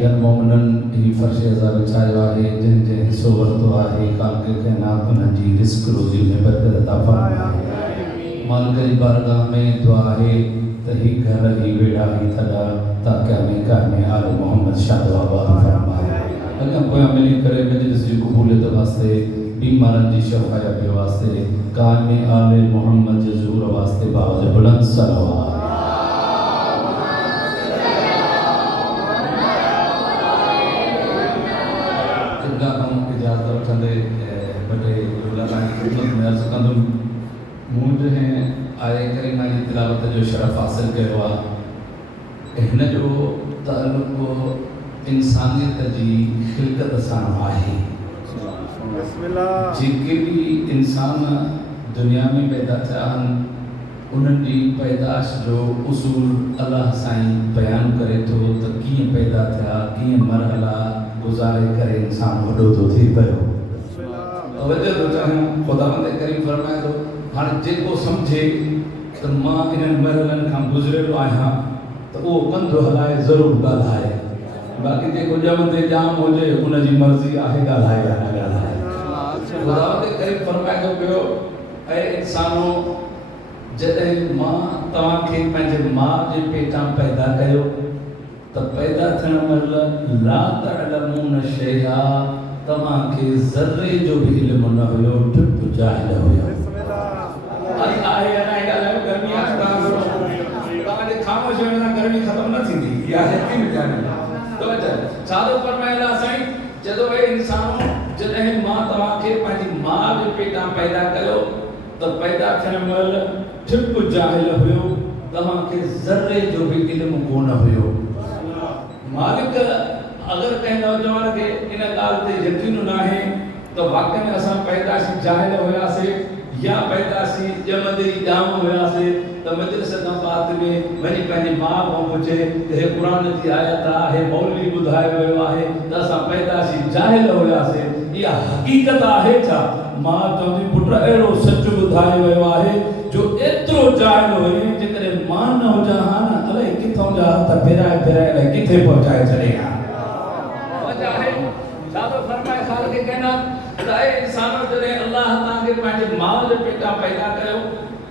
जन मोमिनन ही फर्श अज़ा विछायो आहे जिन जे हिस्सो वरितो आहे ख़ालिक़ काइनात उन्हनि जी रिस्क रोज़ी में बरकत अता फरमाए। मालिक जी बारगाह में दुआ आहे त ही घर ही वेड़ा ही थदा ताकि में घर में आल मोहम्मद शाद आबाद फरमाए। अॻियां पोयां मिली करे मजलिस जी क़बूलियत वास्ते बीमारनि जी शफ़ाअत वास्ते कार में आल मोहम्मद जे ज़ुहूर वास्ते बावज बुलंद सलवात। इजाज़त वठंदे बड़े खिदमत में अर्ज़ कंदुमि मूं जो है आए करीमा जी तिलावत जो शरफ़ हासिल कयो आहे। हिन जो ताल्लुक़ इंसानियत जी ख़िलक़त सां आहे। जेके भी इंसान दुनिया में पैदा थिया आहिनि उन्हनि जी पैदाश जो उसूल अल्लाह साईं बयान करे थो त कीअं पैदा थिया कीअं मरहला गुज़ारे करे इंसान वॾो थो थी पियो। तवज्जो थो चाहियां ख़ुदावंद करीम फरमाए थो हाणे जेको सम्झे त मां इन्हनि मरहलनि खां गुज़रियल आहियां त उहो कंधो हलाए ज़रूरु ॻाल्हाए। बाक़ी जेको ॼमंदे ॼाम हुजे उनजी मर्ज़ी आहे ॻाल्हाए या न ॻाल्हाए। ख़ुदावंद करीम फरमाए थो पियो ऐं इंसानो जॾहिं मां तव्हांखे पंहिंजे माउ जे पेटां पैदा कयो त पैदा थियण महिल ला तअलमून शैआ तव्हांखे ज़र्रे जो बि इल्मु न हुयो टिप जाहिल हुयो। अरे आहे या न ॻाल्हायो गर्मी आहे तव्हांजे ख़ामोश वेहण सां गर्मी ख़तमु न थींदी इहा यकीन ॼाणी। छा थो फरमाइल आहे साईं जॾहिं हे इंसानो जॾहिं मां तव्हांखे पंहिंजी माउ जे पेटां पैदा कयो त पैदा थियण महिल टिप जाहिल हुयो तव्हांखे ज़र्रे जो बि इल्मु कोन हुयो। मालिक अगर कंहिं नौजवान खे इन ॻाल्हि ते यकीन न आहे त वाक़ई में असां पैदाशी जाहिल हुयासीं या पैदाशी ॼमंदे ई ॼाम हुयासीं त मजलिस खां बाद में वञी पंहिंजी माउ खां पुछे त हे क़ुरान जी आयत आहे मौलवी ॿुधायो वियो आहे त असां पैदाशी जाहिल हुयासीं इहा हक़ीक़त आहे छा? मां चवंदी पुट अहिड़ो सच ॿुधायो वियो आहे जो एतिरो जाहिल हुई जेकॾहिं मां न हुजां हा न अलाए किथां जा हथ फेराए फेराए किथे पहुचाए छॾे हा। छा थो फरमाए ख़ालिक़ काइनात त ऐं इंसानो जॾहिं अल्लाह तव्हांखे पंहिंजे माउ जे पेटां पैदा कयो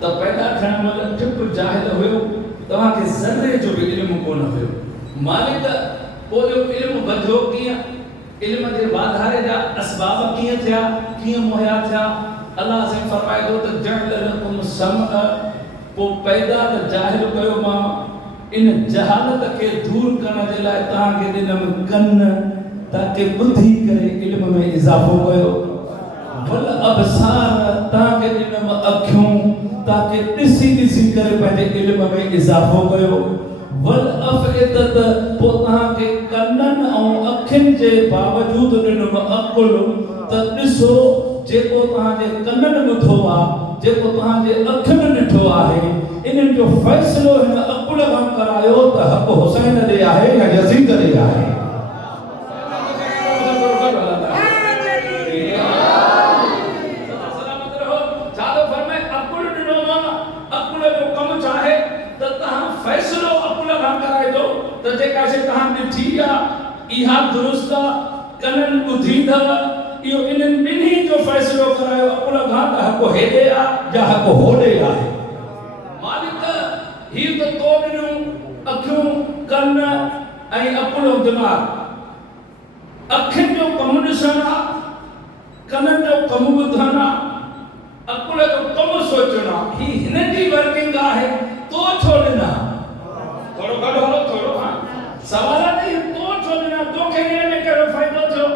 त पैदा थियण महिल टिप जाहिल हुयो तव्हांखे ज़र्रे जो बि इल्मु कोन हुयो। मालिक पोइ जो इल्मु वधियो कीअं इल्म जे वाधारे जा असबाब कीअं थिया कीअं मुहैया थिया। अल्लाह साईं फरमाए थो त जअल लकुम समअ पोइ पैदा त जाहिल कयो मां इन जहालत खे दूर करण जे लाइ तव्हांखे ॾिनमि कन ताकि ॿुधी करे इल्म में इज़ाफ़ो कयो। वल अबसार तव्हांखे ॾिनमि अखियूं ताकि ॾिसी ॾिसी करे पंहिंजे इल्म में इज़ाफ़ो कयो। वल अफ़इदत पोइ तव्हांखे कननि ऐं अखियुनि जे बावजूदि ॾिनमि अक़ुल त ॾिसो जेको तव्हांजे कननि ॿुधो आहे जेको तव्हांजे अखियुनि ॾिठो आहे इन्हनि जो फ़ैसिलो हिन अक़ुल खां करायो त हक़ हुसैन ॾे आहे या यज़ीद ॾे आहे। इहा दुरुस्त कनन ॿुधी अथव इहो इन्हनि ॿिन्ही जो फ़ैसिलो करायो अक़ुल खां त हक़ हेॾे आहे या हक़ होॾे आहे। मालिक हीउ त तो ॾिनूं अखियूं कन ऐं अक़ुल ऐं दिमाग़। अखियुनि जो कमु ॾिसणु आहे कननि जो कमु ॿुधणु आहे अक़ुल जो कमु सोचणु आहे। ही हिन जी वर्किंग आहे तो छो ॾिना थोरो गॾु हलो थोरो हा सवाल आहे तो छो ॾिना तोखे हिन में कहिड़ो फ़ाइदो थियो।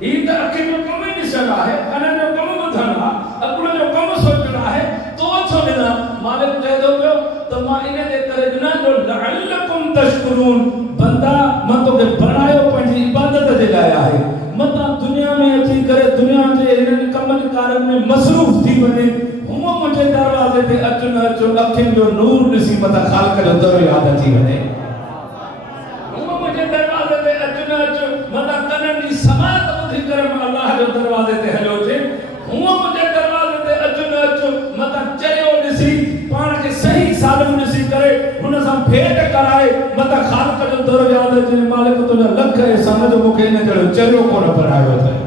ही त अखियुनि जो कमु ई ॾिसणु आहे कननि जो कमु ॿुधणु आहे अक़ुल जो कमु सोचणु आहे तो छो ॾिना। मालिक चए थो पियो त मां इन जे करे ॾिना जो लअल्लकुम तशकुरून बंदा मां तोखे बणायो पंहिंजी इबादत जे लाइ आहे मतां दुनिया में अची करे दुनिया जे हिननि कमनि कारनि में मसरूफ़ थी वञे हूअं मुंहिंजे दरवाज़े ते अचु न अचु अखियुनि जो नूर ॾिसी मतां ख़ालिक़ जो दर यादि अची वञे। मता कननि जी समात ॿुधी करे मां अल्लाह जो दरवाज़े ते हलियो हुजे हूअं मुंहिंजे दरवाज़े ते अचु न अचु मता चरियो ॾिसी पाण खे सही सालम ॾिसी करे हुन सां भेट कराए मता ख़ालिक़ जो दर यादि अचे। मालिक तुंहिंजा लख मूंखे इन जहिड़ो चरियो कोन पढ़ायो अथई।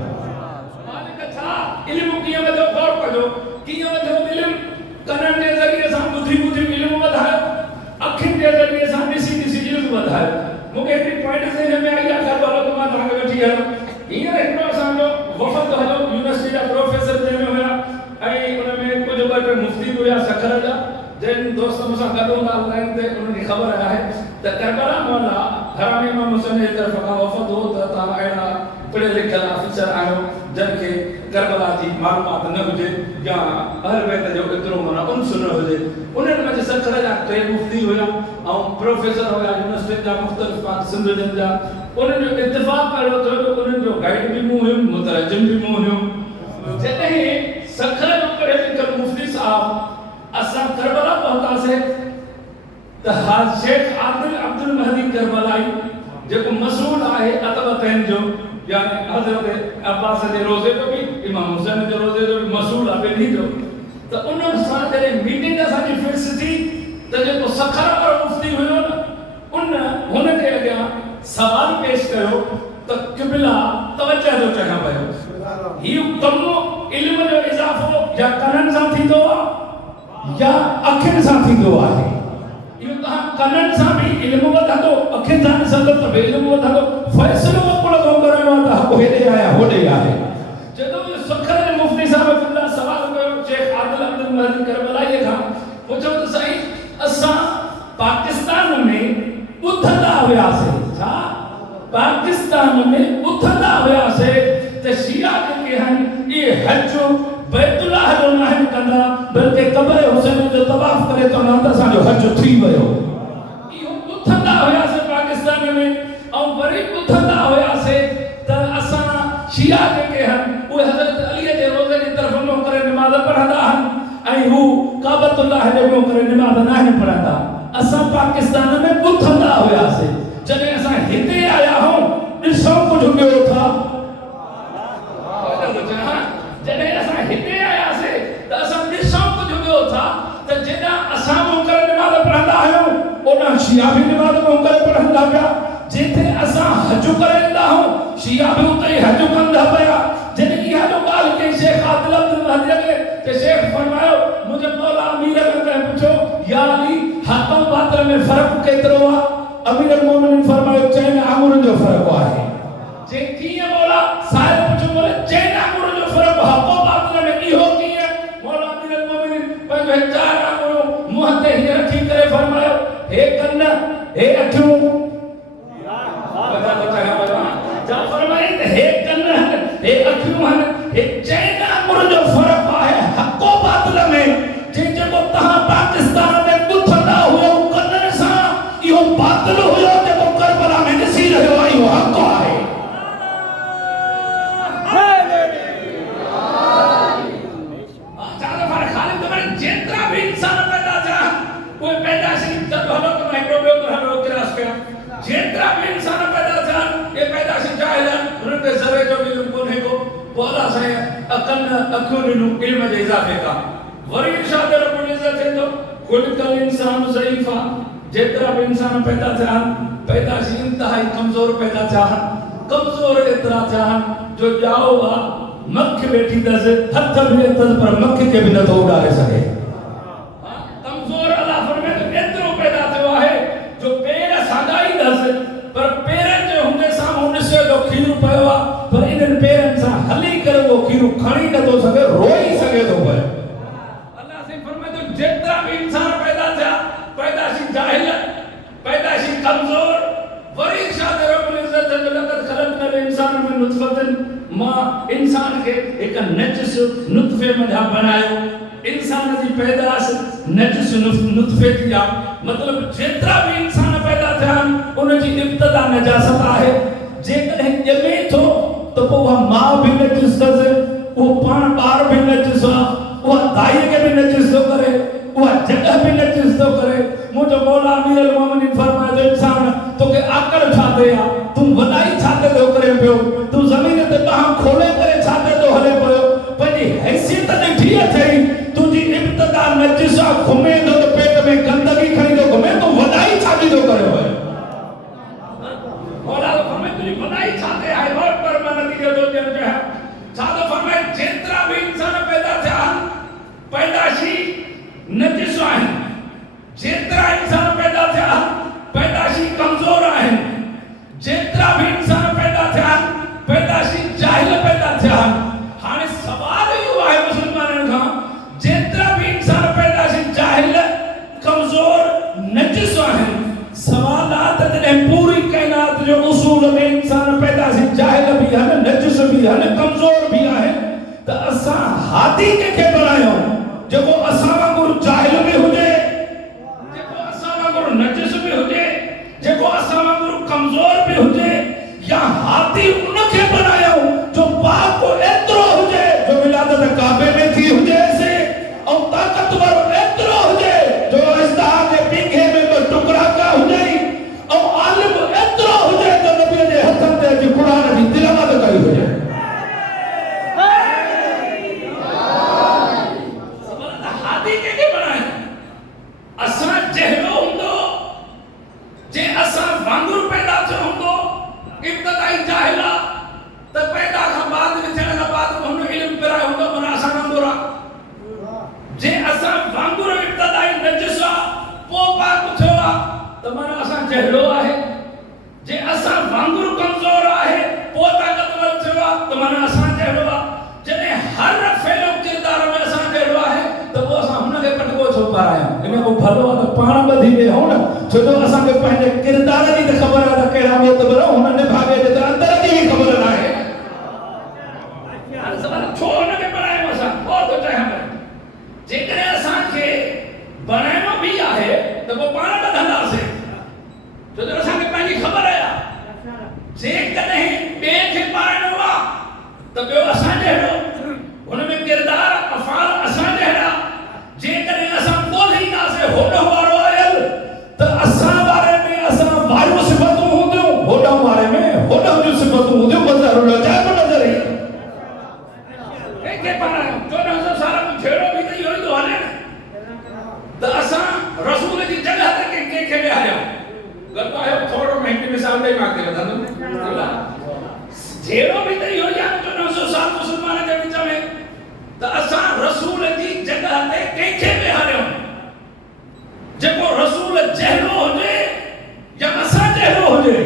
मालिक छा इल्मु कीअं वधो गौर कजो, कीअं वधो इल्मु? कननि जे ज़रिए सां ॿुधी ॿुधी इल्मु वधायो, अखियुनि जे ज़रिए सां ॾिसी ॾिसी इल्मु वधायो। मूंखे हिकिड़ी पॉइंट ज़हन में आई आहे, ख़ैर वारो त मां तव्हांखे वठी हलो। हींअर हिकिड़ो असांजो वफ़द हलो, यूनिवर्सिटी जा प्रोफेसर जंहिंमें हुया ऐं उन में कुझु ॿ टे मुफ़्ती बि हुया सखर जा, जिन दोस्त मूंसां गॾु हूंदा ऑनलाइन ते उन्हनि खे ख़बर आहे त करबला मौला हरामी इमाम हुसैन जी तरफ़ खां वफ़द हो त तव्हां अहिड़ा पढ़ियल लिखियल ऑफिसर आहियो जंहिंखे करबला जी मालूमात न हुजे या अहल बैत जो एतिरो माना उन्स न हुजे। उन्हनि में सखर जा टे मुफ़्ती हुया ऐं प्रोफेसर हुया यूनिवर्सिटी जा मुख़्तलिफ़ पाक सिंध जा। उन्हनि जो इत्तिफ़ाक़ कयो थियो त उन्हनि जो गाइड बि मूं हुयुमि, मुतरजम बि मूं हुयुमि। जॾहिं सखर जो पढ़ियल लिखियल मुफ़्ती साहब असां करबला पहुतासीं त शेख आदिल अब्दुल महदी करबलाई जेको मसूल आहे अतबतैन जो, यानी हज़रत अब्बास जे रोज़े जो बि इमाम हुसैन जे रोज़े जो बि मसूल आहे ॿिन्ही जो। त उन सां जॾहिं मीटिंग असांजी फिक्स थी त जेको सखर वारो मुफ़्ती हुयो न हुन जे अॻियां सवाल पेश कयो त क़िबला तवज्जो जो चङा पियो, हीउ कमु इल्म जो इज़ाफ़ो या कननि सां थींदो आहे या अखियुनि सां थींदो आहे। इहो तव्हां कननि सां बि इल्मु वधंदो, अखियुनि सां ॾिसंदो त बि इल्मु वधंदो। फ़ैसिलो कोन थो करणो आहे त हक़ हेॾे आहे होॾे आहे। जॾहिं इहो सखर जे मुफ़्ती साहिब क़िबला सवाल कयो शेख आदिल अब्दुल महदी करबलाई खां, पुछो त साईं असां पाकिस्तान में ॿुधंदा हुआसीं, छा पाकिस्तान में ॿुधंदा हुआसीं त शिया जेके आहिनि इहे हज बैतुल्लाह जो न आहिनि कंदा बल्कि कब्र हुसैन जो तवाफ़ करे चवंदा त असांजो हज थी वियो। इहो ॿुधंदा हुआसीं पाकिस्तान में। ऐं वरी ॿुधंदा हुआसीं त असां शिया जेके आहिनि उहे हज़रत अलीअ जे रोज़े जी तरफ़ मुंहुं करे निमाज़ पढ़ंदा आहिनि ऐं हू काबतुल्लाह जे मुंहुं करे निमाज़ न आहिनि पढ़ंदा। असां पाकिस्तान में ॿुधंदा हुआसीं। जॾहिं असां हिते आया हूं ॾिसो कुझु ॿियो था। जॾहिं असां हिते आयासीं त असां ॾिसो कुझु ॿियो था त जेॾा असां मुंहुं करे निमाज़ पढ़ंदा आहियूं ओॾा शिया बि निमाज़ मुंहुं करे पढ़ंदा पिया। जिथे असां हज करे ईंदा आहियूं शिया बि उते ई हज कंदा पिया। जॾहिं इहा जो ॻाल्हि कई शेख आदिल अब्दुल महदी खे त शेख फरमायो, मुंहिंजे मौला अमीर खे पुछो या अली हक़ ऐं बातिल में फ़र्क़ु केतिरो आहे? अमीर मोमिनीन फरमायो चइनि आङुरनि जो फ़र्क़ु आहे। जे कीअं मौला साहिब पुछो बोले चइनि आङुरनि जो फ़र्क़ु हक़ ऐं बातिल में इहो कीअं? मौला अमीर मोमिनीन पंहिंजो चार आङुरूं मुंहं ते हीअं रखी करे फरमायो, हे कन, हे अखियूं, हे कन, हे अखियूं आहिनि, हे चइनि आङुरनि जो फ़र्क़ु आहे हक़ ऐं बातिल में। जेको तव्हां पाकिस्तान में ॿुधंदा हुओ कननि सां इहो बातिल हुयो, जेको करबला में ॾिसी रहियो आहे इहो हक़ आहे। जेतिरा बि इंसान पैदा थिया उहे पैदाशी जेतिरा बि इंसान पैदा थिया इहे पैदाशी जाहिल आहिनि, हुननि खे ज़रे जो बि इल्मु कोन्हे को। पोइ अलाह साईं अखियूं ॾिनूं इल्म जे इज़ाफ़े खां। वरी इरशाद रब्बुल इज़्ज़त थींदो कुल इंसान ज़ईफ़ा। जेतिरा बि इंसान पैदा थिया पैदाशी इंतहाई कमज़ोर पैदा थिया, कमज़ोर एतिरा थिया जो ॼाओ आहे मख वेठी अथसि, हथ बि अथसि पर मख खे बि नथो उॾारे सघे। कमज़ोर अलाह फरमाए त एतिरो पैदा थियो आहे जो पेर साॻाई अथसि पर पेरनि जे हूंदे साम्हूं ॾिसे थो खीरु पियो आहे पर इन्हनि पेरनि सां हली करे उहो खीरु खणी नथो सघे, रोई सघे थो पियो। अलाह साईं फरमाए थो जेतिरा बि इंसान पैदा थिया पैदाशी जाहिल, पैदाशी कमज़ोर। वरी इरशाद रब्बुल इज़्ज़त लक़द ख़लक़नल इंसान मिन नुतफ़तिन, मां इंसान खे हिकु नजिस नुतफ़े मथां बनायो। इंसान जी पैदाश नजिस नुतफ़े थी आहे, मतिलबु जेतिरा बि इंसान पैदा थिया उनजी इब्तिदा नजासत आहे। जेकॾहिं ॼमे थो त पोइ उहा माउ बि नजिस अथसि, उहो पाण ॿार बि नजिस आहे, उहा दाईअ खे बि नजिस थो करे, उहा जॻह बि नजिस थो करे। मुंहिंजो मौला अमीरुल मोमिनीन फरमाए थो इंसान तोखे आकड़ छा ते आहे, तूं वॾाई छा ते थो करे पियो, तूं ज़मीन ते ॿांहं खोले करे छा ते थो हले पियो, पंहिंजी हैसियत ॾिठी अथई, तुंहिंजी इब्तिदा नजिस आहे, घुमे थो त पेट में गंदगी खणी थो घुमे, तूं वॾाई छा थी थो करे पियो। मौला फरमाए तुझी भलाई छाते आहे और पर मन नतीजो तो ॾियण जो है छातो फरमाए जेतिरा भी इंसान पैदा थिया पैदाशी नजिस आहिनि जेतिरा इंसान पैदा थिया पैदाशी कमज़ोर आहिनि जेतिरा भी इंसान पैदा थिया पैदाशी जाहिल पैदा थिया हाणे सवाल इहो आहे मुस्लमाननि खां जेतिरा भी इंसान पैदाशी जाहिल कमज़ोर नजिस आहिनि सवालात जॾहिं पूरी काइनात जो उसूल में इंसान पैदाशी जाहिल भी आहिनि नजिस भी आहिनि कमज़ोर भी आहिनि त असां हादी कंहिंखे बणायूं जेको असां वांगुरु जाहिल बि हुजे जेको असां वांगुरु नजिस बि हुजे जेको असां वांगुरु कमज़ोर बि हुजे या हादी उनखे बणायूं जो पाक एतिरो हुजे जो विलादत काबे में थी हुजे से ऐं ताक़तवर एतिरो हुजे जो अज़दा जे पींघे में ॿ टुकड़ा का हुजे ऐं आलिम एतिरो हुजे जो नबीअ जे हथनि ते अची क़ुरान जी तिलावत कई हुजे हादी कंहिंखे बणाए असां जहिड़ो हूंदो जे असां वांगुरु पैदा थियो हूंदो इब्तिदाई जाहिल त पैदा खां बाद थियण खां बाद हुन इल्मु पिरायो हूंदो माना असां वांगुरु आहे जे असां वांगुरु इब्तिदाई नजिस आहे पोइ पाक थियो आहे त माना असां जहिड़ो आहे जे असां वांगुरु कमज़ोर आहे पोइ ताक़तवर थियो आहे त माना असां जहिड़ो आहे जॾहिं हर फैलो किरदार में असां जहिड़ो आहे त पोइ असां हुनखे कटको छो पारायूं इन खां भलो आहे त पाण ॿधी वेहूं न छो जो असांखे पंहिंजे किरदार जी त ख़बर आहे त कहिड़ा मोतबर हुन निभागे जे त अंदर जी बि ख़बर न आहे छो हुनखे बणायूं असां पोइ थो चाहियां जेकॾहिं असांखे बणाइणो बि आहे त पोइ पाण ॿधंदासीं छो जो असांखे पंहिंजी ख़बर आहे जेकॾहिं ॿिए खे पाराइणो आहे त ॿियो असां जहिड़ो हुन में किरदार अफ़ाल असां जहिड़ा जेकॾहिं असां ॻोल्हींदासीं होॾो वारो आयल त असां वारे में असां वारियूं सिफ़तूं हूंदियूं होॾो वारे में होॾो जूं सिफ़तूं हूंदियूं मज़र अजाइब नज़र ईंदो कंहिंखे पारायूं 1400 साल में जहिड़ो बि त इहो ई थो हले न त असां रसूल जी जॻह ते कंहिंखे विहारियूं गॾु आहे थोरो महंगी मिसाल ॾेई मां अॻिते वधंदुमि जहिड़ो बि त इहो ई आहे 1400 साल मुस्लमान जे विच में त असां रसूल जी जॻह ते कंहिंखे विहारियूं जेको रसूल जहिड़ो हुजे या असां जहिड़ो हुजे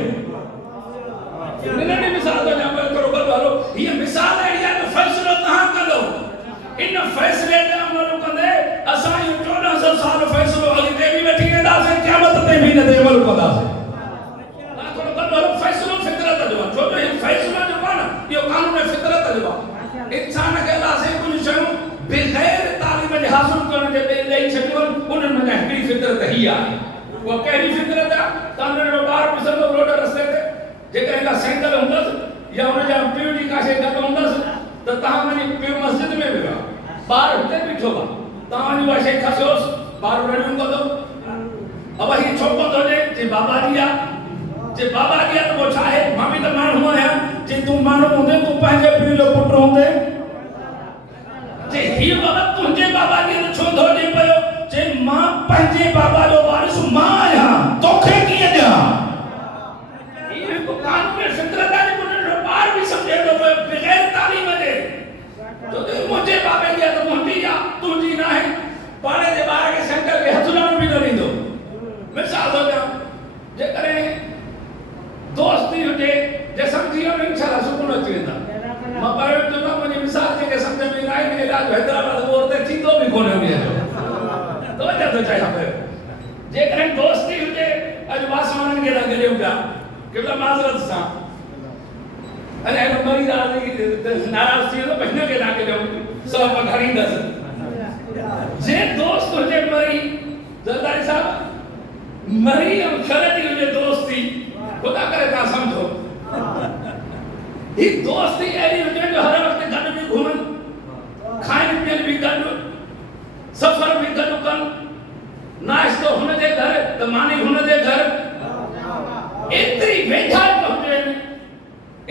नंढी मिसाल थो ॾियां थोरो गॾु हलो हीअ मिसाल अहिड़ी आहे त फ़ैसिलो तव्हां कंदो इन फ़ैसिले ते अमल कंदे असां इहो 1400 साल फ़ैसिलो अॻिते बि वठी वेंदासीं क़यामत ते बि हिन ते अमल कंदासीं थोरो गॾु हलो फ़ैसिलो फितरत जो आहे छो जो हीउ फ़ैसिलो जेको आहे न इहो कानून फितरत जो आहे इंसान खे अलाह कुझु शयूं बग़ैर तालीम जे हासिल करण जे ॾेई छॾियूं उन्हनि में हिकिड़ी फितरत हीअ आहे उहा कहिड़ी फितरत आहे तव्हां नंढो ॿार ॾिसंदो रोड रस्ते ते जेकॾहिं का साइकिल हूंदसि या हुनजा पीउ जी कासे गॾु हूंदसि त तव्हां वञी पीउ मस्जिद में वियो आहे ॿार हुते बीठो आहे तव्हां वञी उहा शइ खसियोसि ॿार रड़ियूं कंदो अब हीअ छो कंदो जे बाबा जी आहे जे बाबा जी आहे त पोइ छा आहे मां बि त माण्हू आहियां जे तूं माण्हू हूंदे तूं पंहिंजे पीउ जो पुटु हूंदे जे हीअ बाबा तुंहिंजे बाबा जी त छो थो ॾे पियो जे मां पंहिंजे बाबा जो वारिस मां आहियां तोखे कीअं ॾियां इहो हिकु कानून फितरत आहे जेको नंढो ॿार बि सम्झे थो पियो बग़ैर तालीम जे छो त मुंहिंजे बाबे जी आहे त मुंहिंजी आहे तुंहिंजी न आहे पाणे जे ॿार खे साइकिल खे हथु लाइण बि न ॾींदो मिसाल थो ॾियां जेकॾहिं दोस्ती हुजे जे सम्झी वियो न इंशाअल्लाह सुकून अची वेंदा मां पहिरियों चवंदो मुंहिंजी मिसाल जेके सम्झ में न आहे इलाज हैदराबाद उहो उते थींदो बि कोन्हे उन्हीअ जो तवजो थो चाहियां पियो जेकॾहिं दोस्ती हुजे अॼु वासवाननि खे था गॾियूं पिया केवल माज़रत सां अरे हेॾो मरीज़ आहे नाराज़ थी वेंदो हिन खे था गॾियूं सौ पघारींदसि जे दोस्त हुजे मरी ज़रदारी साहब मरी ऐं शरदी हुजे दोस्ती खुदा करे तव्हां सम्झो ही दोस्ती अहिड़ी हुजे जो हर वक़्तु गॾु बि घुमनि खाइण पीअण बि गॾु सफ़र बि गॾु कनि नाश्तो हुनजे घर त मानी हुनजे घर एतिरी वेझाइप हुजे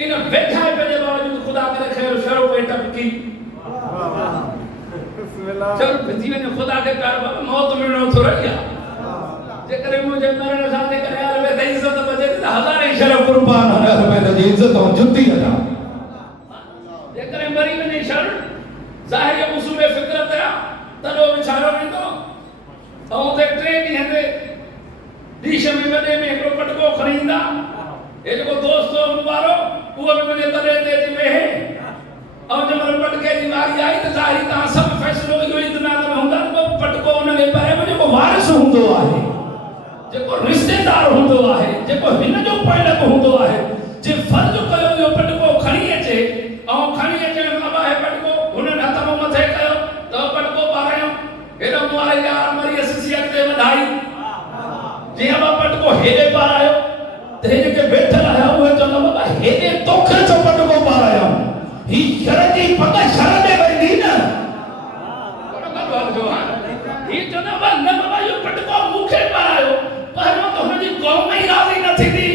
इन वेझाइप जे बावजूद खुदा करे ख़ैर शरो पे टपकी चल थी वञे खुदा के प्यार मौत मिलणो थोरी आहे जेकॾहिं मुंहिंजे मरण सां जेकॾहिं हर वे इज़त बचे त हज़ारे शर कुर्बान हर वे जी इज्जत और जुती अदा जेकरे मरी वने शर ज़ाहिर उसूल फितरत है तनो विचारो वेंदो ऐं ते 3 ॾींहं ते डीश में वॾे में हिकिड़ो पटको खणी ईंदा हे जेको दोस्त हो वारो उहो बि वञे तॾहिं ते अची वेहे ऐं जंहिंमहिल पटके जी वारी आई त ज़ाहिर तव्हां सभु फ़ैसिलो इहो ई दिमाग़ में हूंदा त पटको हुनखे परे में जेको वारिस हूंदो आहे जेको रिश्तेदार हूंदो आहे जेको हिन जो पहिलक हूंदो आहे जे फर्ज़ कयो इहो पटको खणी अचे ऐं खणी अचण खां पोइ हे पटको हुननि हथ में मथे कयो त पटको पारायो हेॾो मुआरे यार मरी असिसी अॻिते वधाई जीअं मां पटको हेॾे पारायो त हे जेके वेठल आया उहे चवंदा बाबा हेॾे तोखे छो पटको पारायो ही शर जी पग शर में वेंदी न ही चवंदा बा न बाबा इहो पटको मूंखे पारायो पहिरियों त हुनजी क़ौम ई राज़ी न थींदी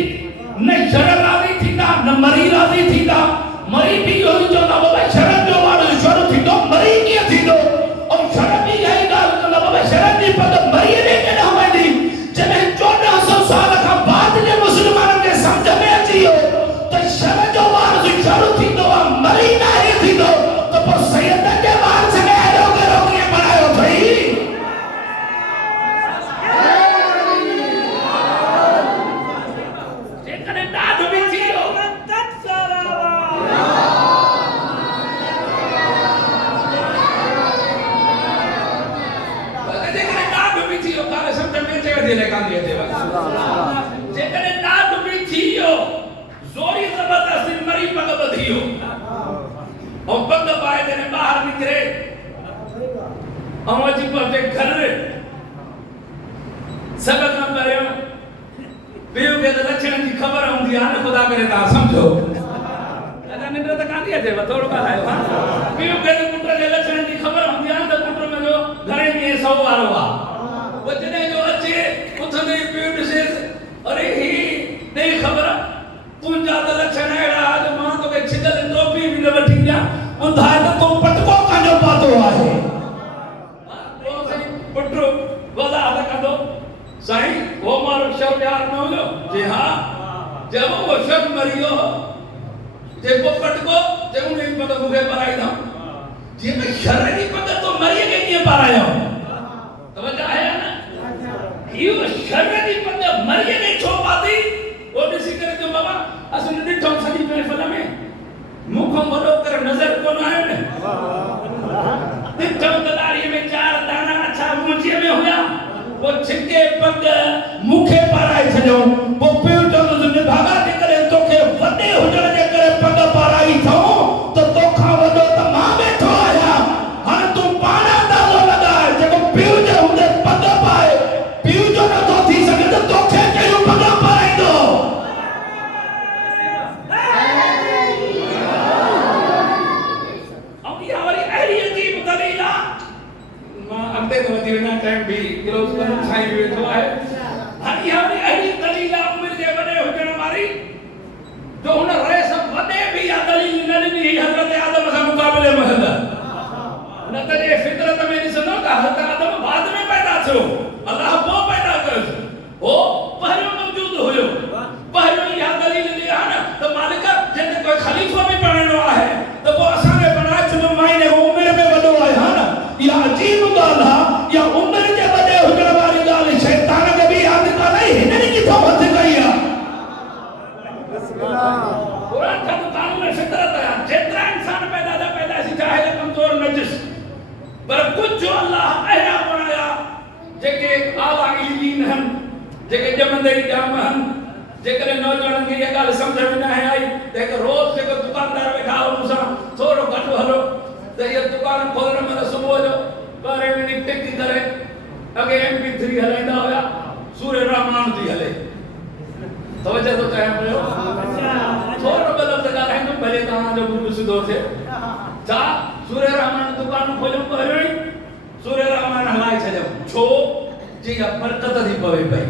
न शर राज़ी थींदा न मरी राज़ी थींदा मरी बि इहो ई चवंदा बाबा शर जो वारो शुरू थींदो मरी कीअं थींदो ऐं शर बि इहा ई ॻाल्हि चवंदा बाबा शर जी पग मरी ॾे केॾां वेंदी जॾहिं 1400 साल खां बाद जे मुस्लमाननि खे सम्झ में अची वियो त शर जो वारो शुरू थींदो आहे मरी न आहे थींदो त पोइ सैयद जे वारिस खे हेॾो कहिड़ो कीअं बणायो अथई जेकॾहिं ॾाढो बि थी वियो जेकॾहिं ॾाढो बि थी वियो ज़ोरी ज़बरदस्ती मरी पग ॿधी वियो ऐं पग पाए जॾहिं ॿाहिरि निकिरे ऐं अची पहुचे घर सभ खां पहिरियों पीउ खे त लक्षण जी ख़बर हूंदी आहे न ख़ुदा करे तव्हां सम्झो अञा निंड त कान थी अचेव थोरो ॻाल्हायो हा पीउ खे त पुट जे लक्षण जी ख़बर हूंदी आहे त पुट मुंहिंजो घणे ॾींहं सौ वारो आहे वो जॾहिं जो अचे उथंदे ई पीउ ॾिसेसि अरे ही नहीं ख़बर तुंहिंजा त लक्षण अहिड़ा जो मां तोखे छिकल टोपी बि न वठी ॾियां ॿुधाए त तूं पटको कांजो पातो आहे पुट वज़ाहत कंदो साईं वो मारो शर प्यार न हुयो जी हा जब वो शर मरियो जेको पटको जे उन जी पग मूंखे पाराईंदा जी में शर जी पग तो मरी के कीअं पारायो तवज्जो आहे न इहो शर जी पग मरी के छो पाती वो ॾिसी करे जो बाबा असां ॾिठो सॼी महफ़िल में मूंखां वॾो करे नज़र कोन आयो न ॾिठो त दाढ़ीअ में 4 दाना छा मुंहिंजीअ में हुया वो छिके पग मूंखे पाराए छॾियो पोइ पियो चवंदो निभागा जे करे तोखे वॾे हुजण जे करे पग पाराई अथऊं त तोखां वॾो त मां वेठो आहियां हाणे तूं पाण अंदाज़ो लॻाए जेको पियो जे हूंदे पग पाए पियो जो नथो थी सघे त तोखे कहिड़ो पग पाराईंदो ऐं इहा वरी अहिड़ी अजीब दलील आहे मां अॻिते थो वधी वञा टाइम बि किलो छाई वेठो आहे हाणे इहा वरी अहिड़ी दलील आहे उमिरि जे वॾे हुजण वारी जो हुन रहिस वॾे बि इहा दलील न ॾिनी हज़रत आदम सां मुक़ाबले में हल न त जे फितरत में ॾिसंदो त हज़रत आदम बाद में पैदा थियो अलाह पोइ पैदा कयोसि हो पहिरियों मौजूद हुयो पहिरियों इहा दलील ॾिनी आहे न त मालिक जंहिंखे कोई ख़लीफ़ो बि बणाइणो आहे त पोइ असांखे बणाए छॾियो माइने उमिरि में वॾो आहे हा न इहा अजीब ॻाल्हि आहे इहा उमिरि जे वॾे हुजण वारी ॻाल्हि शैतान खे बि यादि कान्हे हिननि किथां हथ कई आहे क़ुरान का तो कानून फितरत है जेतिरा इंसान पैदा था पैदाइशी जाहिल कमज़ोर नजिस पर कुछ जो अल्लाह अहिड़ा बणाया जेके आला इल्मीन आहिनि जेके ॼमंदे ई ॼाम आहिनि जेकॾहिं नौजवाननि खे इहा ॻाल्हि सम्झ में न आई त हिकु रोज़ जेको दुकानदार वेठा हुन सां थोरो घटि हलो त इहा दुकान खोलण महिल सुबुह जो 12 मिनट टिकी करे अॻे MP3 हलाईंदा हुया सूर्य रहमान थी हले तवज्जो तो चाहियां पियो थोरो ग़लति ॻाल्हाईंदो भले तव्हांजो मूड सिधो थिए छा सूर्य रहमान दुकान खोलियो पहिरियों ई सूर्य रहमान हलाए छॾियो छो जी बरकत थी पवे पई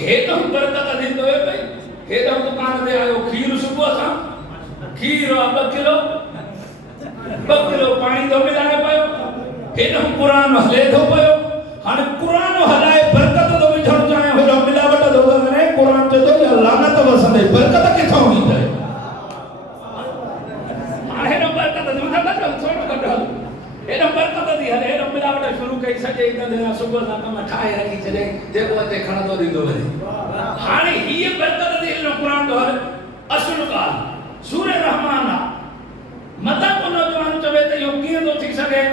हेॾो बरकत थी पवे पई हेॾो दुकान ते आयो खीर सुबुह सां खीर 2 किलो 2 किलो पाणी थो मिलाए पियो हेॾो क़ुरान हले थो पियो हाणे क़ुरान हलाए बरकत थो विझणु चाहियां हेॾो मिलावट थो करे कुरान चए थो या लानत वसंदे बरकत किथां ईंदे हाणे न बरकत तुम था थोड़ो कढो हेॾो बरकत थी हले हेॾो मिलावट शुरू कई सॼे हिन सुबुह सां कम ठाहे रखी छॾे जेको अचे खणंदो ॾींदो वञे हाणे हीअ बरकत थी हिन क़ुर जो हल असुल ॻाल्हि सूरह रहमान आहे मतां को नौजवान चवे त इहो कीअं थो थी सघे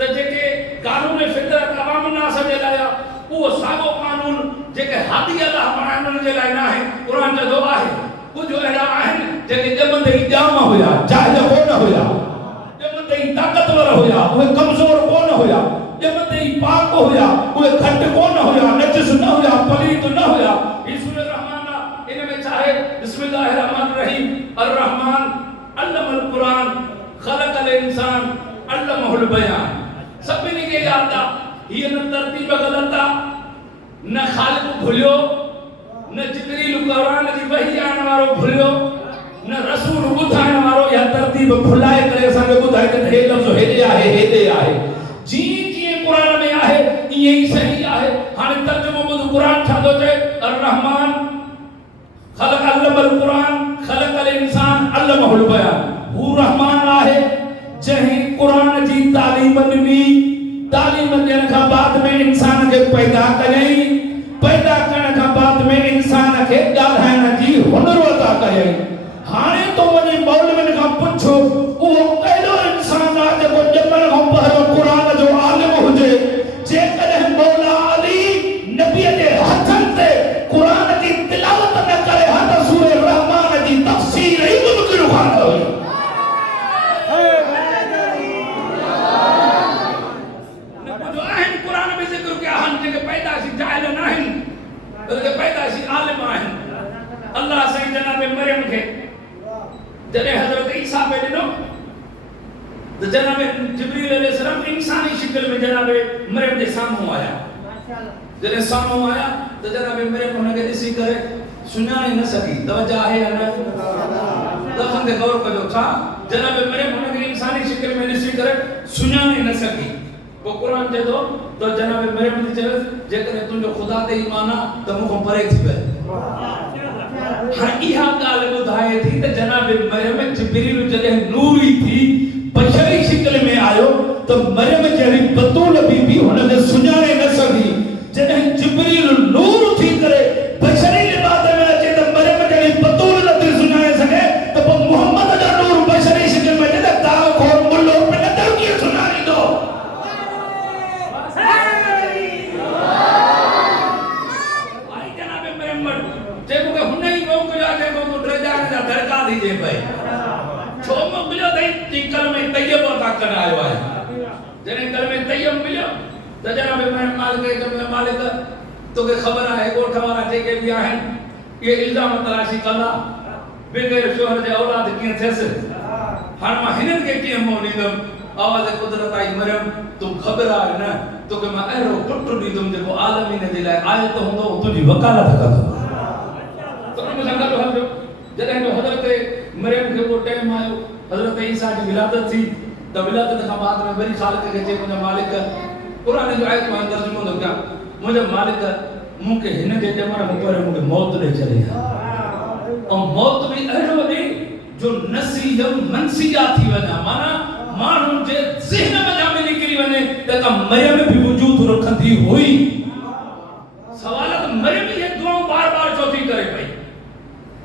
त जेके कानून फितरत अवाम नास जे लाइ उहो साॻियो कानून जेके हादी अलाह बणाइण उन्हनि जे लाइ न आहे क़ुर चवंदो आहे कुझु अहिड़ा आहिनि जेके ॼमंदे ई ॼाम हुया जाहिल कोन हुया ॼमंदे ई ताक़तवर हुया उहे कमज़ोर कोन हुया ॼमंदे ई पाक हुया उहे घटि कोन हुया नजिस न हुया पलीत न हुया ही सूरह रहमान आहे इन में छा आहे बिस्मिल्लाहिर रहमानिर रहीम अर रहमान अल्लमल क़ुरान ख़लक़ल इंसान अल्लमहुल बयान सभिनी खे यादि आहे हीअ न तरतीब ग़लत आहे न ख़ालिक़ भुलियो न जिब्रील क़ुरान जी वही आणण वारो भुलियो न रसूल ॿुधाइण वारो या तरतीब भुलाए करे असांखे ॿुधाए त हे लफ़्ज़ हेॾे आहे हेॾे आहे जीअं जीअं क़ुर में आहे ईअं ई सही आहे हाणे तर्जुमो ॿुध क़ुर छा थो चए अर रहमान ख़लक़ अल्लमल क़ुरान ख़लक़ल इंसान अल्लमहुल बयान हू रहमान आहे जंहिं क़ुर जी तालीम ॾिनी तालीम ॾियण खां बाद में इंसान खे पैदा कयईं पैदा करण खां बाद में इंसान खे ॻाल्हाइण जी हुनर अता कयईं हाणे तो वञी मौलविन खां पुछो उहो कहिड़ो इंसान आहे जेको ॼमण खां पहिरियों क़ुर जो आलिम हुजे जेकॾहिं मौला अली नबीअ जे हथनि ते क़ुर जी तिलावत न करे हा त सूरह रहमान जी तफ़सीर ई मुमकिन कान हुई क़ुर में ज़िक्र कया आहिनि जेके पैदाशी जाहिल न आहिनि बल्कि पैदाशी आलिम आहिनि अल्लाह साईं जनाब मरियम खे जॾहिं हज़रत ईसा पे ॾिनो त जनाब जिब्रील अलैहिस्सलाम इंसानी शिकल में जनाब मरियम जे साम्हूं आया जॾहिं साम्हूं आया त जनाब मरियम हुनखे ॾिसी करे सुञाणे न सघी तवजा आहे या न लफ़्ज़नि ते गौर कजो छा जनाब मरियम हुनखे इंसानी शिकल में ॾिसी करे सुञाणे न सघी पोइ क़ुर चए थो त जनाब मरियम जी चयोसि जेकॾहिं तुंहिंजो ख़ुदा ते ईमान आहे त मूंखां परे थी वञ हाणे इहा ॻाल्हि ॿुधाए थी त जनाब मरियम जिब्रील जॾहिं नूरी थी बशरी शिकल में आयो त मरियम जहिड़ी बतूल बीबी हुनखे सुञाणे न सघी जॾहिं जिब्रील नूर थी करे बशरी लिबास में अचे त मरियम जहिड़ी बतूल नथी सुञाणे सघे त पोइ मोहम्मद जो नूर बशरी शिकल में अचे त दाग खोर मुल्लो पे न कीअं सुञाणींदो जे भाई छो मोकिलियो अथई कल में तैयब अता करण आयो आहे जॾहिं कल में तैयब मिलियो त जनाब मालिक खे मालिक तोखे ख़बर आहे ॻोठ वारा जेके बि आहिनि इहे इल्ज़ाम तलाशी कंदा बग़ैर शोहर जे औलाद कीअं थियसि हाणे मां हिननि खे कीअं मुंहुं ॾींदुमि आवाज़ कुदरत आई मरियम तूं घबराए न तोखे मां अहिड़ो पुटु ॾींदुमि जेको आलमीन जे लाइ आयत हूंदो तुंहिंजी वकालत कंदो त उन सां गॾु हलियो जॾहिं जो हज़रत मरियम खे वो टाइम आयो हज़रत ईसा जी विलादत थी त विलादत खां बाद में वरी ख़ालिक खे चए मुंहिंजा मालिक क़ुर जो आयत में तर्जुमो थो कयां मुंहिंजा मालिक मूंखे हिन जे ॼमण खां पहिरियों मूंखे मौत ॾेई छॾी ऐं मौत बि अहिड़ो ॾे जो नसीयम मनसिया थी वञा माना माण्हू जे ज़हन में ॼामे निकिरी वञे त का मरियम बि वजूद रखंदी हुई सवाल त मरियम जी दुआऊं बार बार छो थी करे पई